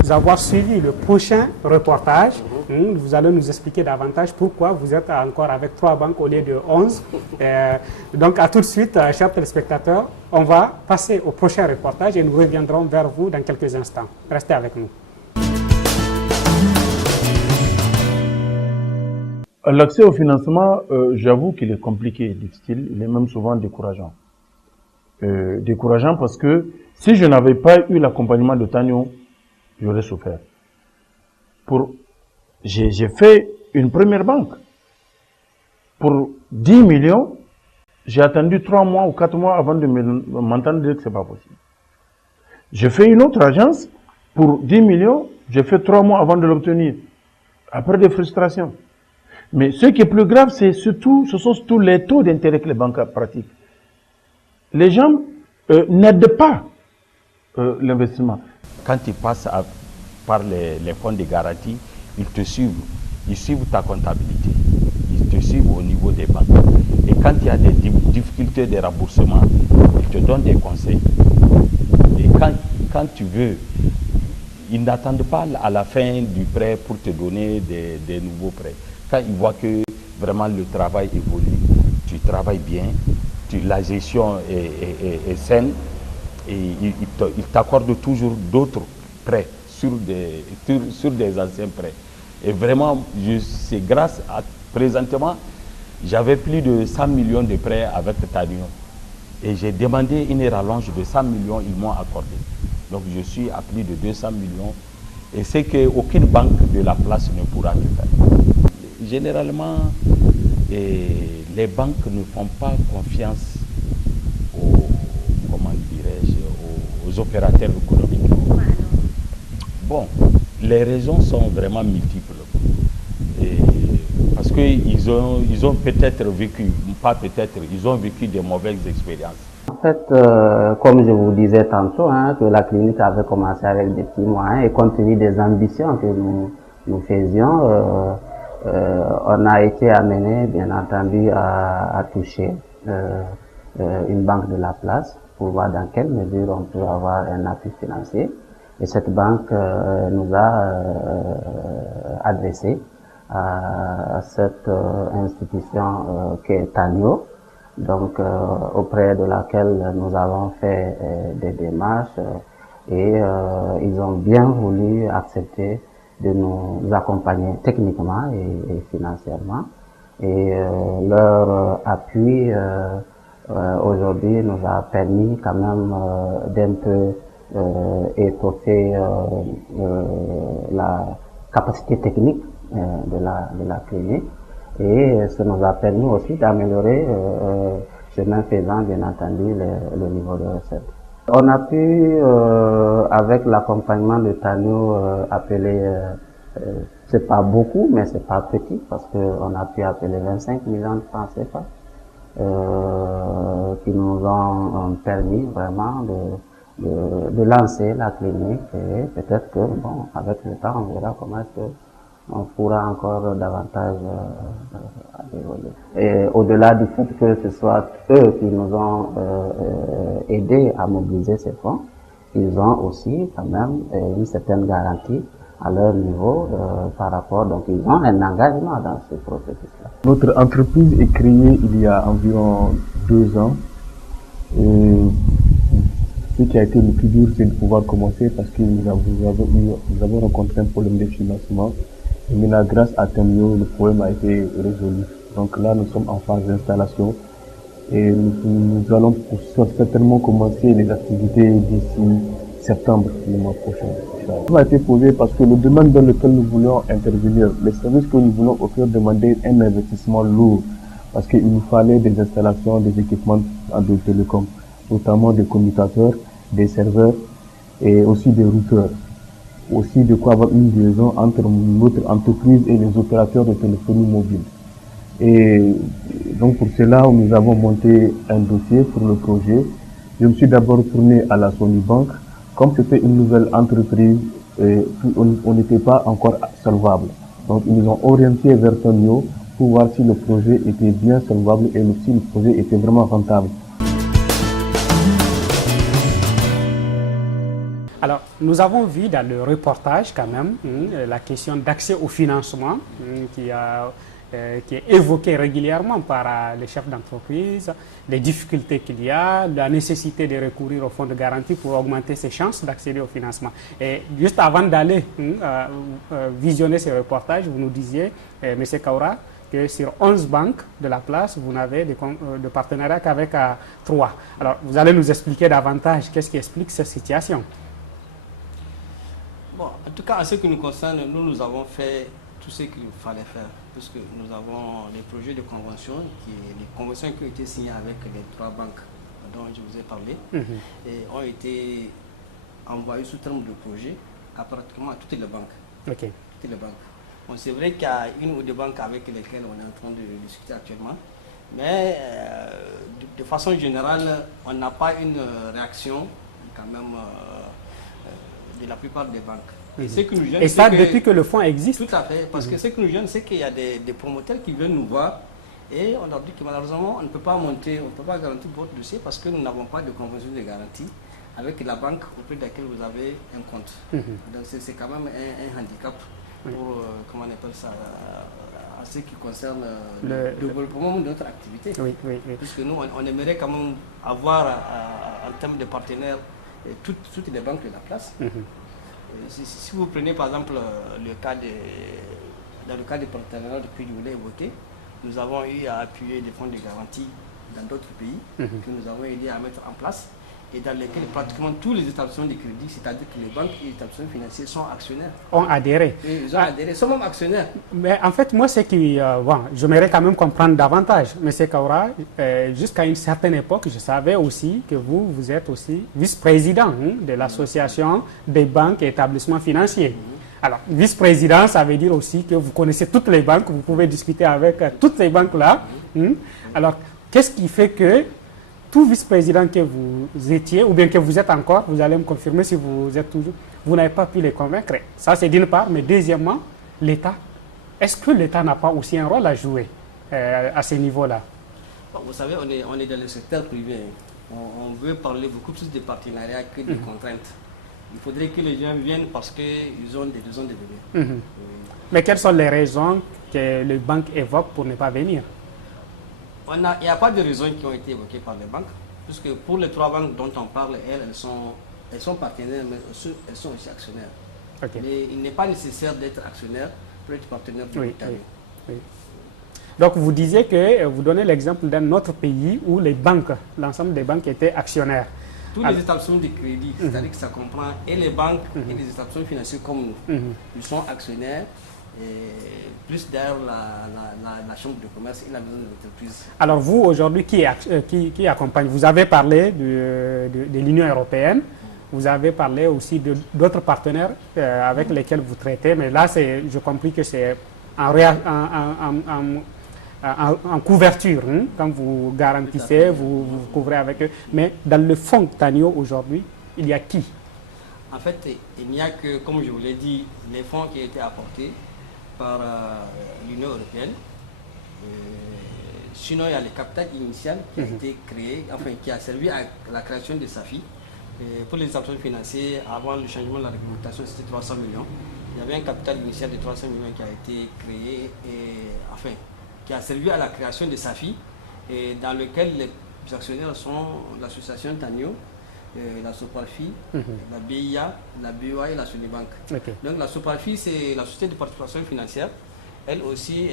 avoir suivi le prochain reportage. Vous allez nous expliquer davantage pourquoi vous êtes encore avec 3 banques au lieu de 11. Donc à tout de suite, chers téléspectateurs, on va passer au prochain reportage et nous reviendrons vers vous dans quelques instants. Restez avec nous. L'accès au financement, j'avoue qu'il est compliqué et difficile. Il est même souvent décourageant. Décourageant parce que si je n'avais pas eu l'accompagnement de Tagno, j'aurais souffert. J'ai fait une première banque. Pour 10 millions, j'ai attendu 3 mois ou 4 mois avant de m'entendre dire que c'est pas possible. J'ai fait une autre agence pour 10 millions, j'ai fait 3 mois avant de l'obtenir. Après des frustrations. Mais ce qui est plus grave, ce sont surtout les taux d'intérêt que les banques pratiquent. Les gens n'aident pas l'investissement. Quand tu passes par les fonds de garantie, ils te suivent. Ils suivent ta comptabilité. Ils te suivent au niveau des banques. Et quand il y a des difficultés de remboursement, ils te donnent des conseils. Et quand tu veux, ils n'attendent pas à la fin du prêt pour te donner des nouveaux prêts. Quand ils voient que vraiment le travail évolue, tu travailles bien, la gestion est saine, et ils t'accordent toujours d'autres prêts sur des anciens prêts. Et vraiment, c'est grâce à, présentement, j'avais plus de 100 millions de prêts avec Tagno. Et j'ai demandé une rallonge de 100 millions, ils m'ont accordé. Donc je suis à plus de 200 millions. Et c'est qu'aucune banque de la place ne pourra le faire. Généralement, les banques ne font pas confiance aux opérateurs économiques. Bon, les raisons sont vraiment multiples. Parce qu'ils ont peut-être vécu, pas peut-être, ils ont vécu des mauvaises expériences. En fait, comme je vous disais tantôt, que la clinique avait commencé avec des petits moyens et compte tenu des ambitions que nous faisions, on a été amené, bien entendu, à toucher une banque de la place pour voir dans quelle mesure on peut avoir un appui financier. Et cette banque nous a adressé à cette institution qui est Tagno, donc auprès de laquelle nous avons fait des démarches et ils ont bien voulu accepter de nous accompagner techniquement et financièrement. Et leur appui aujourd'hui nous a permis quand même d'un peu étoffer la capacité technique de la clinique, et ça nous a permis aussi d'améliorer, chemin faisant bien entendu, le niveau de recette. On a pu, avec l'accompagnement de Tagno, appeler, c'est pas beaucoup, mais c'est pas petit, parce qu'on a pu appeler 25 millions de francs CFA, qui nous ont permis vraiment de lancer la clinique, et peut-être que, bon, avec le temps, on verra comment est-ce que on pourra encore davantage évoluer. Et au-delà du fait que ce soit eux qui nous ont aidés à mobiliser ces fonds, ils ont aussi quand même une certaine garantie à leur niveau par rapport, donc ils ont un engagement dans ce processus-là. Notre entreprise est créée il y a environ 2 ans. Et ce qui a été le plus dur, c'est de pouvoir commencer parce que nous avons rencontré un problème de financement. Et maintenant, grâce à Tagno, le problème a été résolu. Donc là, nous sommes en phase d'installation et nous allons certainement commencer les activités d'ici septembre du mois prochain. Ça a été posé parce que le domaine dans lequel nous voulons intervenir, les services que nous voulons offrir demandaient un investissement lourd parce qu'il nous fallait des installations, des équipements de télécom, notamment des commutateurs, des serveurs et aussi des routeurs. Aussi de quoi avoir une liaison entre notre entreprise et les opérateurs de téléphonie mobile. Et donc pour cela, nous avons monté un dossier pour le projet. Je me suis d'abord tourné à la Sony Bank. Comme c'était une nouvelle entreprise, on n'était pas encore solvable. Donc ils nous ont orienté vers Tagno pour voir si le projet était bien solvable et si le projet était vraiment rentable. Alors, nous avons vu dans le reportage quand même la question d'accès au financement qui est évoquée régulièrement par les chefs d'entreprise, les difficultés qu'il y a, la nécessité de recourir au fonds de garantie pour augmenter ses chances d'accéder au financement. Et juste avant d'aller visionner ce reportage, vous nous disiez, M. Kaura, que sur 11 banques de la place, vous n'avez de partenariat qu'avec 3. Alors, vous allez nous expliquer davantage qu'est-ce qui explique cette situation. Bon, en tout cas, en ce qui nous concerne, nous avons fait tout ce qu'il fallait faire, puisque nous avons les projets de convention, les conventions qui ont été signées avec les 3 banques dont je vous ai parlé, et ont été envoyées sous terme de projet à pratiquement toutes les banques. Okay. Toutes les banques. Bon, c'est vrai qu'il y a une ou deux banques avec lesquelles on est en train de discuter actuellement, mais de façon générale, on n'a pas une réaction quand même de la plupart des banques. Et, ce qui nous gêne, et ça, depuis que le fonds existe? Tout à fait, parce que ce qui nous gêne, c'est qu'il y a des promoteurs qui viennent nous voir et on leur dit que malheureusement, on ne peut pas monter, on ne peut pas garantir votre dossier parce que nous n'avons pas de convention de garantie avec la banque auprès de laquelle vous avez un compte. Donc c'est quand même un handicap pour, comment on appelle ça, à ce qui concerne le développement de notre activité. Puisque nous, on aimerait quand même avoir en termes de partenaires toutes les banques de la place. Si vous prenez par exemple dans le cas des partenariats que je voulais évoquer, nous avons eu à appuyer des fonds de garantie dans d'autres pays que nous avons aidé à mettre en place et dans lesquels pratiquement tous les établissements de crédit, c'est-à-dire que les banques et les établissements financiers sont actionnaires. Ont adhéré. Et ils ont adhéré, sont même actionnaires. Mais en fait, moi, c'est que j'aimerais quand même comprendre davantage. M. Kaura, jusqu'à une certaine époque, je savais aussi que vous êtes aussi vice-président de l'association des banques et établissements financiers. Alors, vice-président, ça veut dire aussi que vous connaissez toutes les banques, vous pouvez discuter avec toutes ces banques-là. Alors, qu'est-ce qui fait que tout vice-président que vous étiez, ou bien que vous êtes encore, vous allez me confirmer si vous êtes toujours, vous n'avez pas pu les convaincre? Ça, c'est d'une part, mais deuxièmement, l'État. Est-ce que l'État n'a pas aussi un rôle à jouer à ce niveau-là? Bon, vous savez, on est dans le secteur privé. On veut parler beaucoup plus de partenariats que de contraintes. Il faudrait que les gens viennent parce qu'ils ont des raisons de venir. Mais quelles sont les raisons que les banques évoquent pour ne pas venir? Il n'y a pas de raisons qui ont été évoquées par les banques, puisque pour les 3 banques dont on parle, elles sont partenaires, mais elles sont aussi actionnaires. Mais il n'est pas nécessaire d'être actionnaire pour être partenaire de l'État. Donc vous disiez que vous donnez l'exemple d'un autre pays où les banques, l'ensemble des banques étaient actionnaires. Tous les établissements de crédit, c'est-à-dire que ça comprend et les banques et les établissements financiers comme nous. Ils sont actionnaires. Et plus d'ailleurs la chambre de commerce et la maison de l'entreprise. Alors vous, aujourd'hui, qui accompagne? Vous avez parlé de l'Union européenne, vous avez parlé aussi d'autres partenaires avec lesquels vous traitez, mais là, je compris que c'est en couverture, quand vous garantissez, vous couvrez avec eux. Mais dans le fonds Tanio aujourd'hui, il y a qui? En fait, il n'y a que, comme je vous l'ai dit, les fonds qui ont été apportés par l'Union européenne. Sinon, il y a le capital initial qui a été créé, enfin qui a servi à la création de SAFI. Pour les établissements financiers, avant le changement de la réglementation, c'était 300 millions. Il y avait un capital initial de 300 millions qui a été créé, qui a servi à la création de SAFI, et dans lequel les actionnaires sont l'association Tanio, la Soparfi, la BIA, la BOA et la Sonibank. Donc la Soparfi, c'est la société de participation financière. Elle aussi,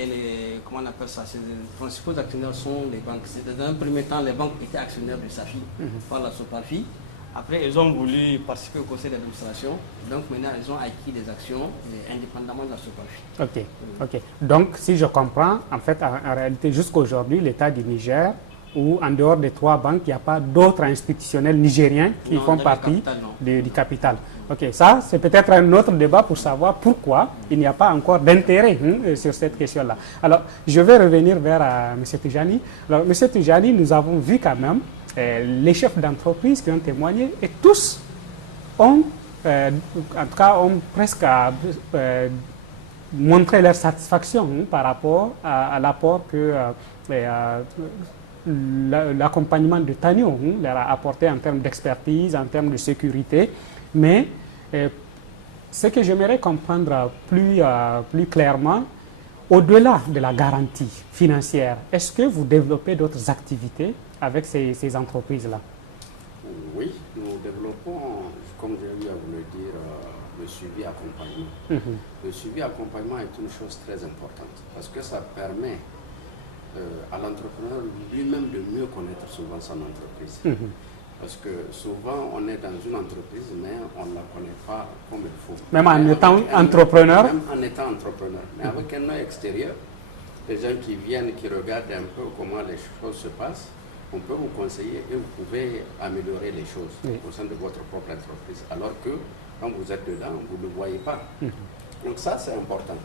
comment on appelle ça, ses principaux actionnaires sont les banques. Dans un premier temps, les banques étaient actionnaires de SAFI par la Soparfi. Après, ils ont voulu participer au conseil d'administration. Donc maintenant, ils ont acquis des actions indépendamment de la Soparfi. Ok. Donc, si je comprends, en fait, en réalité, jusqu'aujourd'hui, l'État du Niger, ou en dehors des 3 banques, il n'y a pas d'autres institutionnels nigériens qui font partie du capital. Ok, ça c'est peut-être un autre débat pour savoir pourquoi il n'y a pas encore d'intérêt sur cette question-là. Alors, je vais revenir vers M. Tijani. Alors, M. Tijani, nous avons vu quand même les chefs d'entreprise qui ont témoigné et tous ont, en tout cas, ont presque montrer leur satisfaction par rapport à l'apport que l'accompagnement de Tanio leur a apporté en termes d'expertise, en termes de sécurité. Mais ce que j'aimerais comprendre plus clairement, au-delà de la garantie financière, est-ce que vous développez d'autres activités avec ces entreprises-là? Oui, nous développons, comme j'ai eu à vous le dire, le suivi accompagnement. Le suivi accompagnement est une chose très importante parce que ça permet à l'entrepreneur lui-même de mieux connaître souvent son entreprise. Parce que souvent, on est dans une entreprise, mais on ne la connaît pas comme il faut. Même en étant entrepreneur? Même en étant entrepreneur. Mais avec un œil extérieur, les gens qui viennent, qui regardent un peu comment les choses se passent, on peut vous conseiller et vous pouvez améliorer les choses au sein de votre propre entreprise. Alors que quand vous êtes dedans, vous ne le voyez pas. Donc ça, c'est important.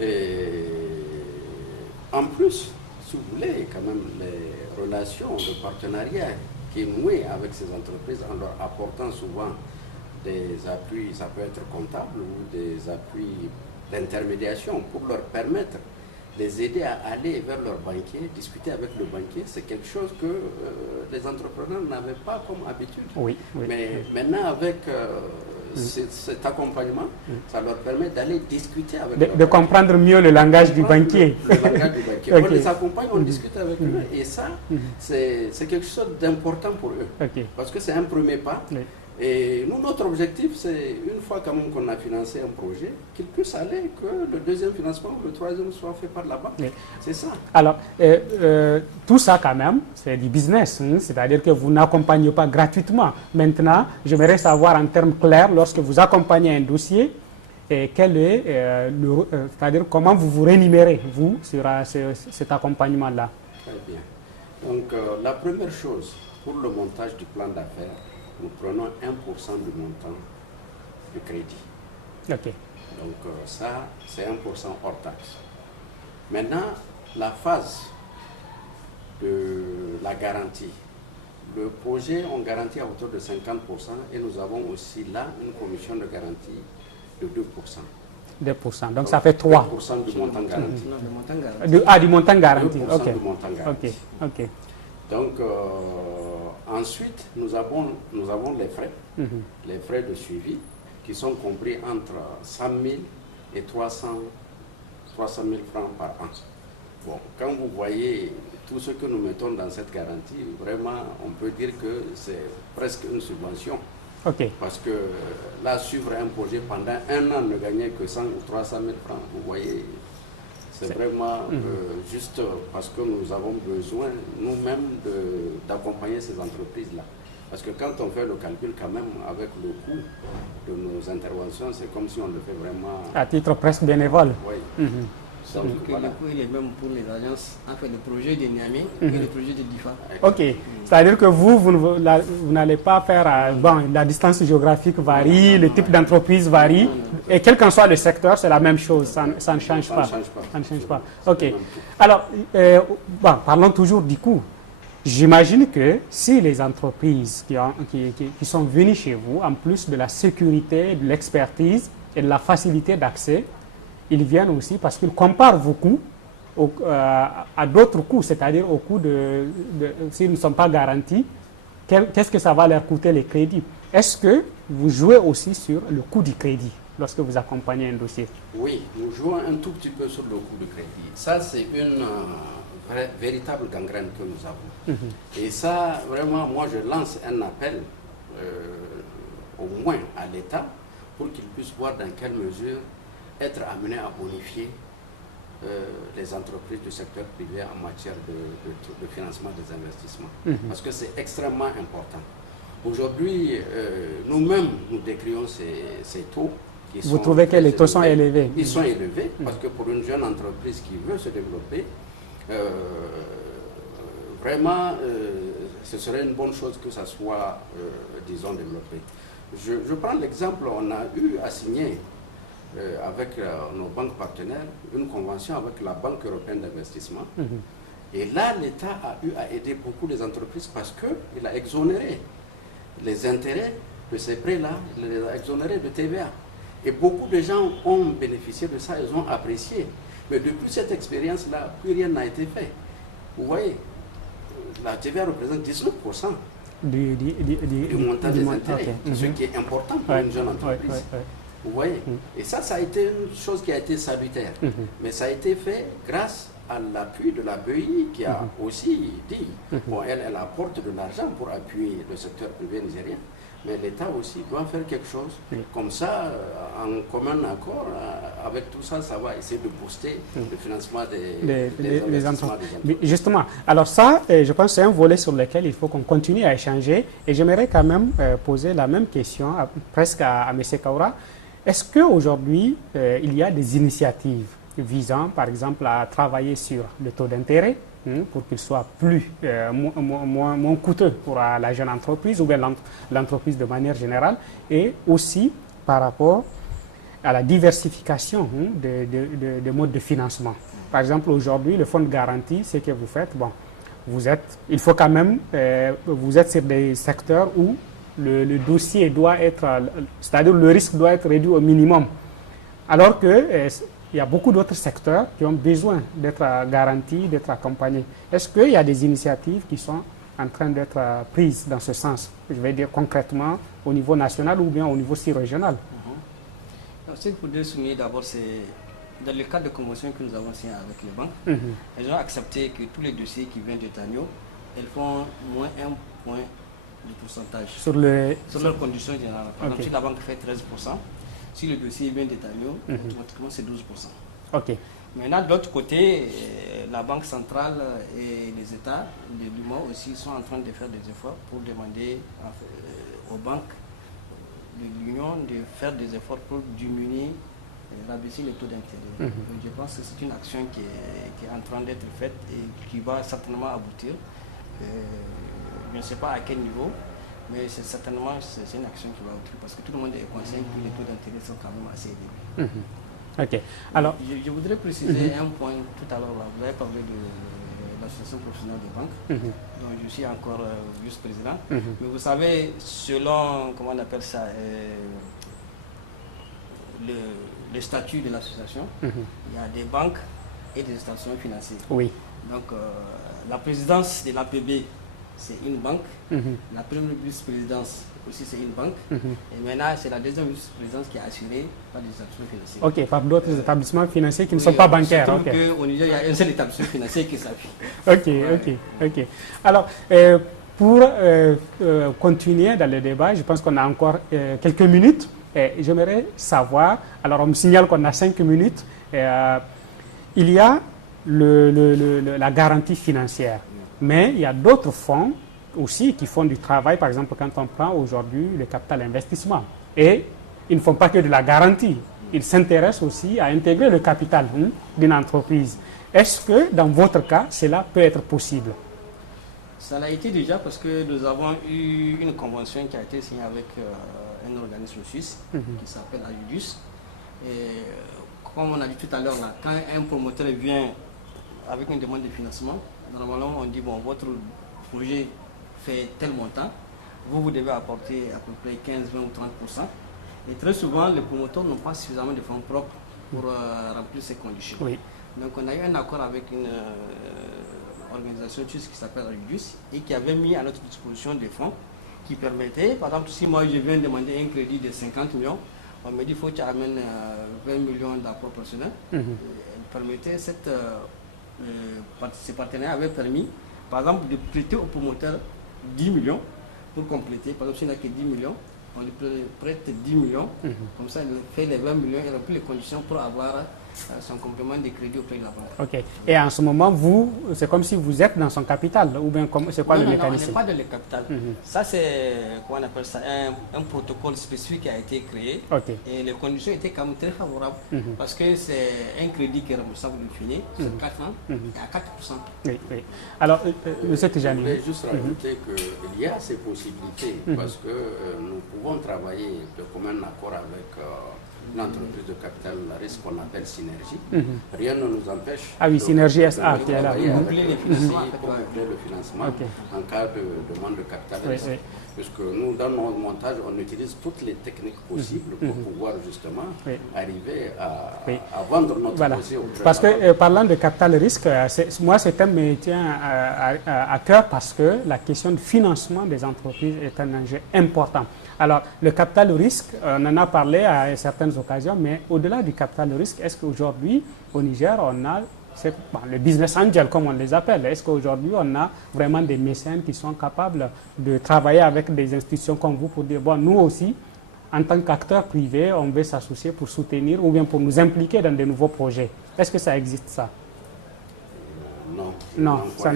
Et en plus, si vous voulez, quand même, les relations, le partenariat qui est noué avec ces entreprises en leur apportant souvent des appuis, ça peut être comptable ou des appuis d'intermédiation pour leur permettre de les aider à aller vers leur banquier, discuter avec le banquier, c'est quelque chose que les entrepreneurs n'avaient pas comme habitude. Mais maintenant, avec cet accompagnement, ça leur permet d'aller discuter avec de comprendre mieux le langage du banquier. Le langage du banquier. On les accompagne, on discute avec eux. Et ça, c'est quelque chose d'important pour eux. Parce que c'est un premier pas. Et nous, notre objectif, c'est une fois quand même qu'on a financé un projet, qu'il puisse aller, que le deuxième financement ou le troisième soit fait par la banque. C'est ça. Alors, tout ça quand même, c'est du business. C'est-à-dire que vous n'accompagnez pas gratuitement. Maintenant, j'aimerais savoir en termes clairs, lorsque vous accompagnez un dossier, quel est c'est-à-dire comment vous vous rémunérez, vous, sur cet accompagnement-là? Très bien. Donc, la première chose, pour le montage du plan d'affaires, nous prenons 1% du montant du crédit. Donc ça, c'est 1% hors taxe. Maintenant, la phase de la garantie. Le projet, on garantit à hauteur de 50% et nous avons aussi là une commission de garantie de 2%. 2%, donc ça fait 3%. 2% du montant garanti. Du montant garanti. 2% du montant garanti. Donc, ensuite, nous avons les frais de suivi qui sont compris entre 100 000 et 300 000 francs par an. Bon, quand vous voyez tout ce que nous mettons dans cette garantie, vraiment, on peut dire que c'est presque une subvention. Parce que là, suivre un projet pendant un an, ne gagner que 100 ou 300 000 francs, vous voyez, c'est vraiment juste parce que nous avons besoin nous-mêmes d'accompagner ces entreprises-là. Parce que quand on fait le calcul quand même avec le coût de nos interventions, c'est comme si on le fait vraiment... À titre presque bénévole. Oui. Donc, voilà. Le coût il est même pour les agences, enfin le projet de Niamey et le projet de DIFA. C'est-à-dire que vous n'allez pas faire... la distance géographique varie, le type d'entreprise varie, et quel qu'en soit le secteur, c'est la même chose, ça ne change pas. Ça ne change pas. Alors, parlons toujours du coût. J'imagine que si les entreprises qui sont venues chez vous, en plus de la sécurité, de l'expertise et de la facilité d'accès, ils viennent aussi parce qu'ils comparent vos coûts à d'autres coûts, c'est-à-dire aux coûts s'ils ne sont pas garantis, qu'est-ce que ça va leur coûter les crédits? Est-ce que vous jouez aussi sur le coût du crédit lorsque vous accompagnez un dossier? Oui, nous jouons un tout petit peu sur le coût du crédit. Ça, c'est une véritable gangrène que nous avons. Et ça, vraiment, moi, je lance un appel au moins à l'État pour qu'il puisse voir dans quelle mesure être amené à bonifier les entreprises du secteur privé en matière de financement des investissements. Parce que c'est extrêmement important. Aujourd'hui, nous-mêmes, nous décrions ces taux. Vous trouvez que les taux sont élevés? Ils sont élevés parce que pour une jeune entreprise qui veut se développer, vraiment, ce serait une bonne chose que ça soit, disons, développé. Je prends l'exemple, on a eu à signer avec nos banques partenaires une convention avec la Banque européenne d'investissement. Et là, l'État a eu à aider beaucoup les entreprises parce qu'il a exonéré les intérêts de ces prêts-là, il les a exonérés de TVA. Et beaucoup de gens ont bénéficié de ça, ils ont apprécié. Mais depuis cette expérience-là, plus rien n'a été fait. Vous voyez, la TVA représente 19% du montant des intérêts, ce qui est important pour une jeune entreprise. Vous voyez, et ça a été une chose qui a été salutaire. Mais ça a été fait grâce à l'appui de la BEI qui a aussi dit, bon, elle apporte de l'argent pour appuyer le secteur privé nigérien. Mais l'État aussi doit faire quelque chose. Comme ça, en commun accord, avec tout ça, ça va essayer de booster le financement des investissements. Mais justement, alors ça, je pense que c'est un volet sur lequel il faut qu'on continue à échanger. Et j'aimerais quand même poser la même question presque à M. Kaura. Est-ce qu'aujourd'hui, il y a des initiatives visant, par exemple, à travailler sur le taux d'intérêt pour qu'il soit moins coûteux pour la jeune entreprise ou bien l'entreprise de manière générale, et aussi par rapport à la diversification des modes de financement. Par exemple, aujourd'hui, le fonds de garantie, ce que vous faites, bon, il faut quand même, vous êtes sur des secteurs où le dossier doit être, c'est-à-dire le risque doit être réduit au minimum, alors que il y a beaucoup d'autres secteurs qui ont besoin d'être garantis, d'être accompagnés. Est-ce qu'il y a des initiatives qui sont en train d'être prises dans ce sens? Je vais dire concrètement au niveau national ou bien au niveau si régional. Ce qu'il faudrait souligner d'abord, c'est dans le cadre de convention que nous avons signé avec les banques, elles ont accepté que tous les dossiers qui viennent de Tanyo, elles font moins 1 point de pourcentage sur leurs conditions générales. Par exemple, si la banque fait 13%, si le dossier vient d'Étalio, automatiquement c'est 12%. Maintenant, de l'autre côté, la Banque centrale et les États, les l'UMA aussi, sont en train de faire des efforts pour demander aux banques de l'Union de faire des efforts pour diminuer, rabaisser le taux d'intérêt. Je pense que c'est une action qui est en train d'être faite et qui va certainement aboutir. Je ne sais pas à quel niveau, mais c'est certainement une action qui va aboutir parce que tout le monde est conscient que les taux d'intérêt sont quand même assez élevés. Alors, je voudrais préciser un point tout à l'heure. Vous avez parlé de l'association professionnelle des banques, dont je suis encore vice-président. Mais vous savez, selon, comment on appelle ça, le statut de l'association, il y a des banques et des institutions financières. Donc, la présidence de l'APB, c'est une banque. La première vice-présidence aussi, c'est une banque. Et maintenant, c'est la deuxième vice-présidence qui est assurée par des établissements financiers. Par d'autres établissements financiers qui ne sont pas bancaires. Au Niger, il y a un seul établissement financier qui s'appuie. Alors, pour continuer dans le débat, je pense qu'on a encore quelques minutes. J'aimerais savoir, alors on me signale qu'on a 5 minutes. Il y a la garantie financière. Mais il y a d'autres fonds aussi qui font du travail. Par exemple, quand on prend aujourd'hui le capital investissement. Et ils ne font pas que de la garantie. Ils s'intéressent aussi à intégrer le capital d'une entreprise. Est-ce que dans votre cas, cela peut être possible? Ça l'a été déjà parce que nous avons eu une convention qui a été signée avec un organisme suisse qui s'appelle Ayudus. Et comme on a dit tout à l'heure, quand un promoteur vient avec une demande de financement, normalement on dit, bon, votre projet fait tel montant, vous devez apporter à peu près 15, 20 ou 30%. Et très souvent, les promoteurs n'ont pas suffisamment de fonds propres pour remplir ces conditions. Donc on a eu un accord avec une organisation suisse qui s'appelle Ayudus et qui avait mis à notre disposition des fonds qui permettaient, par exemple, si moi je viens demander un crédit de 50 millions, on me dit qu'il faut que tu amènes 20 millions d'apport personnel. Elle permettait ces partenaires avaient permis, par exemple, de prêter au promoteur 10 millions pour compléter. Par exemple, s'il n'y a que 10 millions, on lui prête 10 millions. Comme ça, il fait les 20 millions et remplit les conditions pour avoir son complément de crédit auprès de la banque. Et en ce moment, c'est comme si vous êtes dans son capital, ou bien c'est quoi le mécanisme? Non, on n'est pas dans le capital. Ça, c'est, comment on appelle ça, un protocole spécifique qui a été créé. Et les conditions étaient quand même très favorables, parce que c'est un crédit qui est remboursable fini, sur 4 ans, et à 4%. Alors, M. Tijani. Je voulais juste rajouter qu'il y a ces possibilités, parce que nous pouvons travailler de commun accord avec une entreprise de capital risque qu'on appelle Synergie, rien ne nous empêche Synergie SA qui est là. Pour boucler le financement en cas de demande de capital risque. Puisque nous, dans nos montages, on utilise toutes les techniques possibles pour pouvoir justement arriver à vendre notre dossier au préalable. Parce que parlant de capital risque, moi ce thème me tient à cœur parce que la question de financement des entreprises est un enjeu important. Alors, le capital risque, on en a parlé à certaines occasions, mais au-delà du capital risque, est-ce qu'aujourd'hui, au Niger, on a le business angel, comme on les appelle? Est-ce qu'aujourd'hui, on a vraiment des mécènes qui sont capables de travailler avec des institutions comme vous pour dire, bon, nous aussi, en tant qu'acteurs privés, on veut s'associer pour soutenir ou bien pour nous impliquer dans de nouveaux projets? Est-ce que ça existe, ça? Non, ça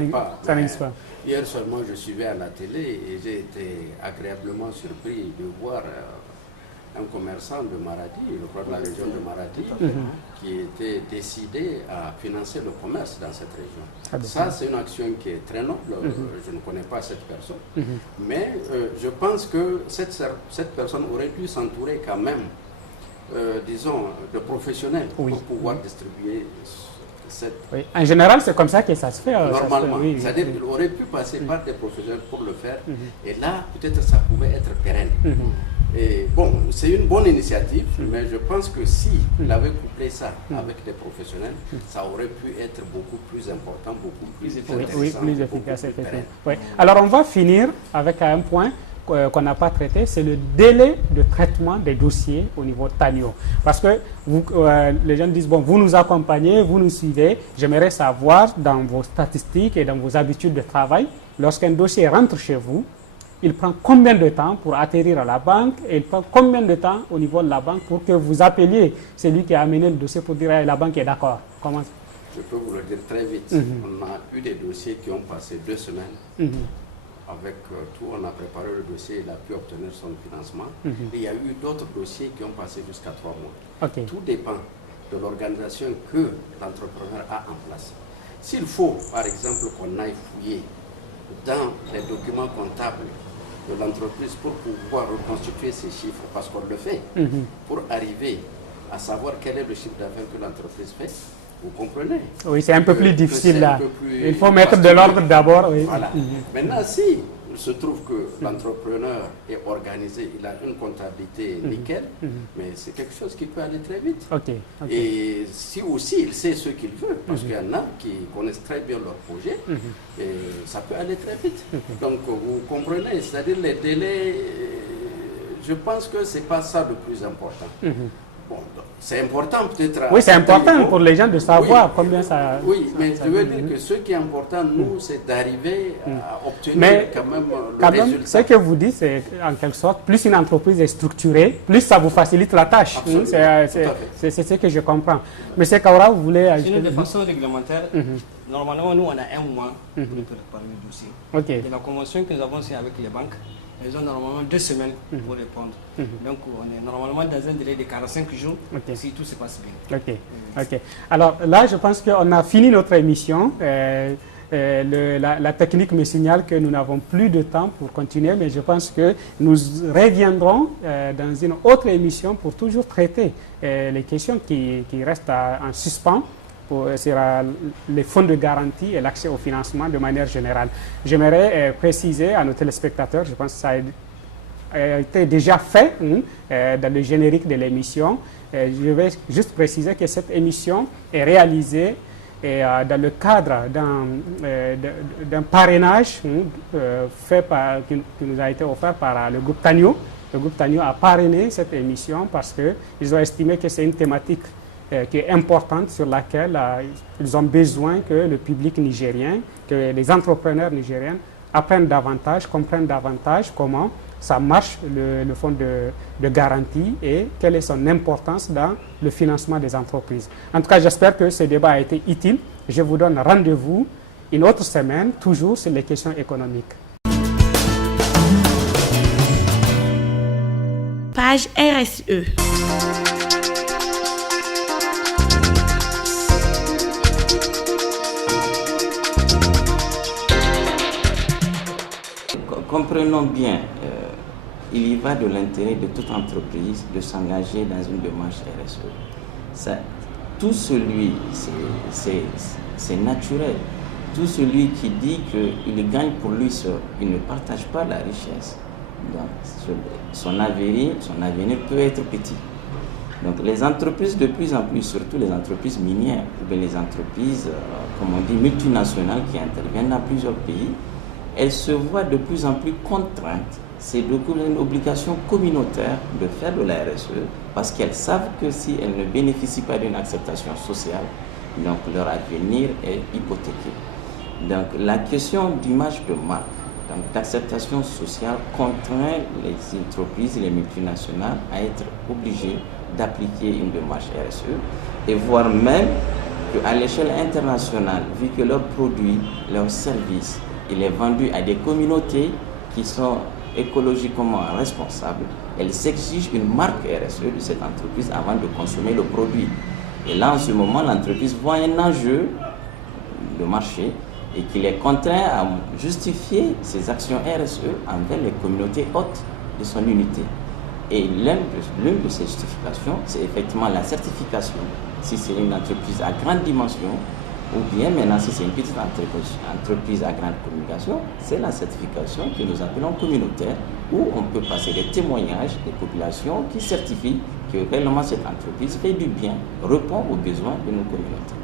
n'existe pas. Hier seulement, je suivais à la télé et j'ai été agréablement surpris de voir un commerçant de Maradi, je crois de la région de Maradi, qui était décidé à financer le commerce dans cette région. Ça, c'est une action qui est très noble. Je ne connais pas cette personne, mais je pense que cette personne aurait dû s'entourer quand même, disons, de professionnels pour pouvoir distribuer En général, c'est comme ça que ça se fait. Normalement, c'est-à-dire qu'il aurait pu passer par des professionnels pour le faire, et là, peut-être ça pouvait être pérenne. Et bon, c'est une bonne initiative, mais je pense que s'il avait couplé ça avec des professionnels, ça aurait pu être beaucoup plus important, beaucoup plus efficace. Oui, plus efficace, effectivement. Alors, on va finir avec un point qu'on n'a pas traité, c'est le délai de traitement des dossiers au niveau de TANIO. Parce que les gens disent, bon, vous nous accompagnez, vous nous suivez, j'aimerais savoir dans vos statistiques et dans vos habitudes de travail, lorsqu'un dossier rentre chez vous, il prend combien de temps pour atterrir à la banque et il prend combien de temps au niveau de la banque pour que vous appeliez celui qui a amené le dossier pour dire que la banque est d'accord? Comment? Je peux vous le dire très vite. On a eu des dossiers qui ont passé 2 semaines. Avec tout, on a préparé le dossier, il a pu obtenir son financement. Et il y a eu d'autres dossiers qui ont passé jusqu'à 3 mois. Tout dépend de l'organisation que l'entrepreneur a en place. S'il faut, par exemple, qu'on aille fouiller dans les documents comptables de l'entreprise pour pouvoir reconstituer ces chiffres, parce qu'on le fait, pour arriver à savoir quel est le chiffre d'affaires que l'entreprise fait, vous comprenez? Oui, c'est un peu plus difficile là. Il faut mettre de l'ordre d'abord. Oui. Voilà. Maintenant, si il se trouve que l'entrepreneur est organisé, il a une comptabilité nickel, mais c'est quelque chose qui peut aller très vite. Et si aussi il sait ce qu'il veut, parce qu'il y en a qui connaissent très bien leur projet, et ça peut aller très vite. Donc, vous comprenez, c'est-à-dire les délais, je pense que ce n'est pas ça le plus important. Bon, c'est important peut-être. Oui, c'est important pour les gens de savoir combien ça. Oui, mais je veux dire que ce qui est important, nous, c'est d'arriver à obtenir quand même le résultat. Ce que vous dites, c'est en quelque sorte, plus une entreprise est structurée, plus ça vous facilite la tâche. C'est ce que je comprends. Monsieur Kaura, vous voulez ajouter? De façon réglementaire, normalement, nous, on a 1 mois pour préparer le dossier. Et la convention que nous avons signée avec les banques, elles ont normalement 2 semaines pour répondre. Donc, on est normalement dans un délai de 45 jours si tout se passe bien. Alors là, je pense qu'on a fini notre émission. La technique me signale que nous n'avons plus de temps pour continuer, mais je pense que nous reviendrons dans une autre émission pour toujours traiter les questions qui restent en suspens. Sur les fonds de garantie et l'accès au financement de manière générale. J'aimerais préciser à nos téléspectateurs, je pense que ça a été déjà fait dans le générique de l'émission. Je vais juste préciser que cette émission est réalisée dans le cadre d'un parrainage qui nous a été offert par le groupe TANIO. Le groupe TANIO a parrainé cette émission parce qu'ils ont estimé que c'est une thématique qui est importante, sur laquelle ils ont besoin que le public nigérien, que les entrepreneurs nigériens apprennent davantage, comprennent davantage comment ça marche le fonds de garantie et quelle est son importance dans le financement des entreprises. En tout cas, j'espère que ce débat a été utile. Je vous donne rendez-vous une autre semaine, toujours sur les questions économiques. Page RSE. Comprenons bien, il y va de l'intérêt de toute entreprise de s'engager dans une démarche RSE. Ça, tout celui, c'est naturel, tout celui qui dit qu'il gagne pour lui seul, il ne partage pas la richesse. Donc, son avenir peut être petit. Donc les entreprises de plus en plus, surtout les entreprises minières, ou bien les entreprises, comme on dit, multinationales qui interviennent dans plusieurs pays, elles se voient de plus en plus contraintes. C'est une obligation communautaire de faire de la RSE parce qu'elles savent que si elles ne bénéficient pas d'une acceptation sociale, donc leur avenir est hypothéqué. Donc la question d'image de marque, d'acceptation sociale contraint les entreprises et les multinationales à être obligées d'appliquer une démarche RSE et voire même qu'à l'échelle internationale, vu que leurs produits, leurs services, il est vendu à des communautés qui sont écologiquement responsables, elles exigent une marque RSE de cette entreprise avant de consommer le produit. Et là, en ce moment, l'entreprise voit un enjeu de marché et qu'il est contraint à justifier ses actions RSE envers les communautés hôtes de son unité. Et l'une de ces justifications, c'est effectivement la certification, si c'est une entreprise à grande dimension, ou bien maintenant si c'est une petite entreprise à grande communication, c'est la certification que nous appelons communautaire, où on peut passer des témoignages des populations qui certifient que réellement cette entreprise fait du bien, répond aux besoins de nos communautés.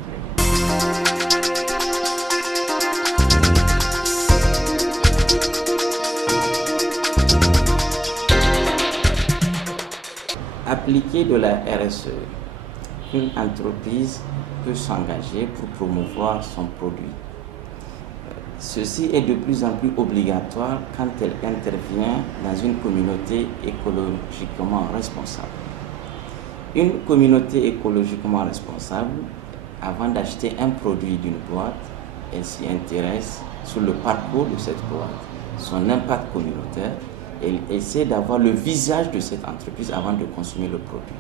Appliquer de la RSE, une entreprise peut s'engager pour promouvoir son produit. Ceci est de plus en plus obligatoire quand elle intervient dans une communauté écologiquement responsable. Une communauté écologiquement responsable, avant d'acheter un produit d'une boîte, elle s'y intéresse sur le parcours de cette boîte, son impact communautaire. Elle essaie d'avoir le visage de cette entreprise avant de consommer le produit.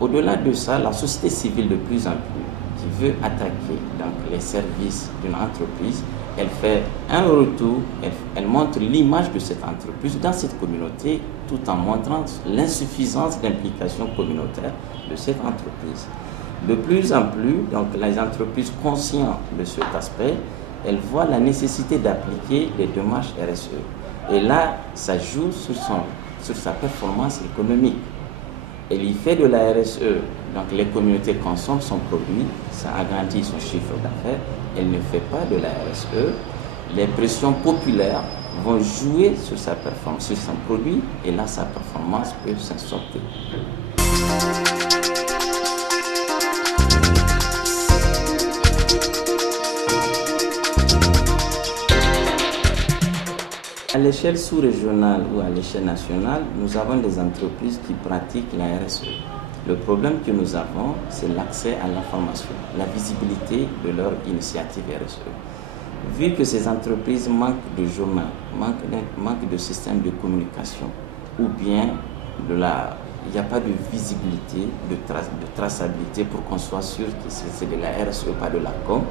Au-delà de ça, la société civile de plus en plus qui veut attaquer donc, les services d'une entreprise, elle fait un retour, elle montre l'image de cette entreprise dans cette communauté tout en montrant l'insuffisance d'implication communautaire de cette entreprise. De plus en plus, donc, les entreprises conscientes de cet aspect, elles voient la nécessité d'appliquer les démarches RSE. Et là, ça joue sur sa performance économique. Elle y fait de la RSE, donc les communautés consomment son produit, ça agrandit son chiffre d'affaires. Elle ne fait pas de la RSE. Les pressions populaires vont jouer sur sa performance, sur son produit, et là, sa performance peut s'en sortir. À l'échelle sous-régionale ou à l'échelle nationale, nous avons des entreprises qui pratiquent la RSE. Le problème que nous avons, c'est l'accès à l'information, la visibilité de leur initiative RSE. Vu que ces entreprises manquent de journal, manquent de système de communication, ou bien il n'y a pas de visibilité, de traçabilité pour qu'on soit sûr que c'est de la RSE, pas de la com,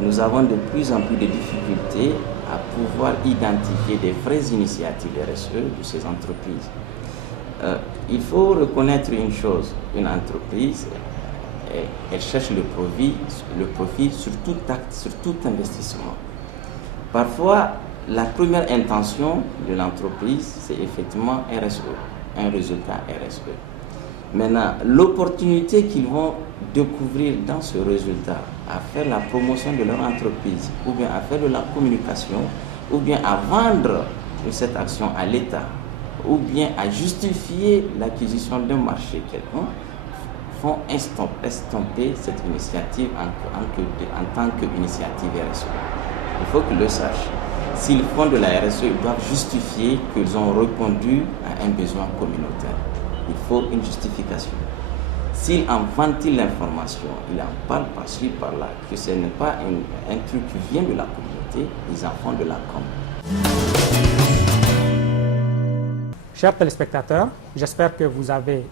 nous avons de plus en plus de difficultés à pouvoir identifier des vraies initiatives RSE de ces entreprises. Il faut reconnaître une chose, une entreprise, elle cherche le profit sur tout acte, sur tout investissement. Parfois, la première intention de l'entreprise, c'est effectivement RSE, un résultat RSE. Maintenant, l'opportunité qu'ils vont découvrir dans ce résultat, à faire la promotion de leur entreprise, ou bien à faire de la communication, ou bien à vendre cette action à l'État, ou bien à justifier l'acquisition d'un marché quelconque, font estomper cette initiative en tant qu'initiative RSE. Il faut qu'ils le sachent. S'ils font de la RSE, ils doivent justifier qu'ils ont répondu à un besoin communautaire. Il faut une justification. S'ils en ventilent l'information, ils en parlent par-ci, par-là, que ce n'est pas un truc qui vient de la communauté, ils en font de la com. Chers téléspectateurs, j'espère que vous avez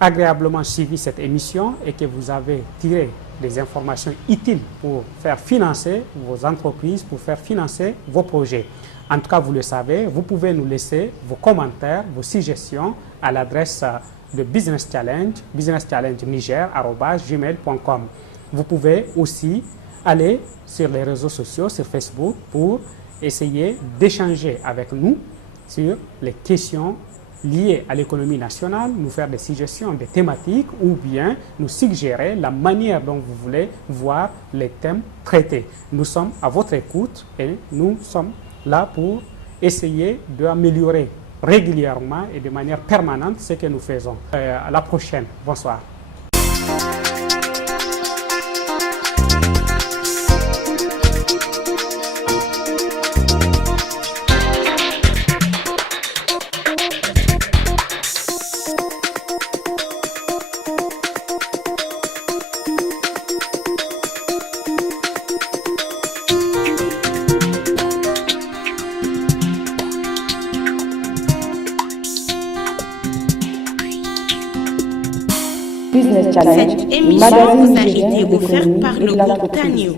agréablement suivi cette émission et que vous avez tiré des informations utiles pour faire financer vos entreprises, pour faire financer vos projets. En tout cas, vous le savez, vous pouvez nous laisser vos commentaires, vos suggestions à l'adresse de Business Challenge, businesschallengeniger@gmail.com. Vous pouvez aussi aller sur les réseaux sociaux, sur Facebook, pour essayer d'échanger avec nous sur les questions liées à l'économie nationale, nous faire des suggestions, des thématiques, ou bien nous suggérer la manière dont vous voulez voir les thèmes traités. Nous sommes à votre écoute et nous sommes là pour essayer d'améliorer régulièrement et de manière permanente ce que nous faisons. À la prochaine. Bonsoir. Business Challenge, Cette émission vous a été offerte par le groupe Tanio.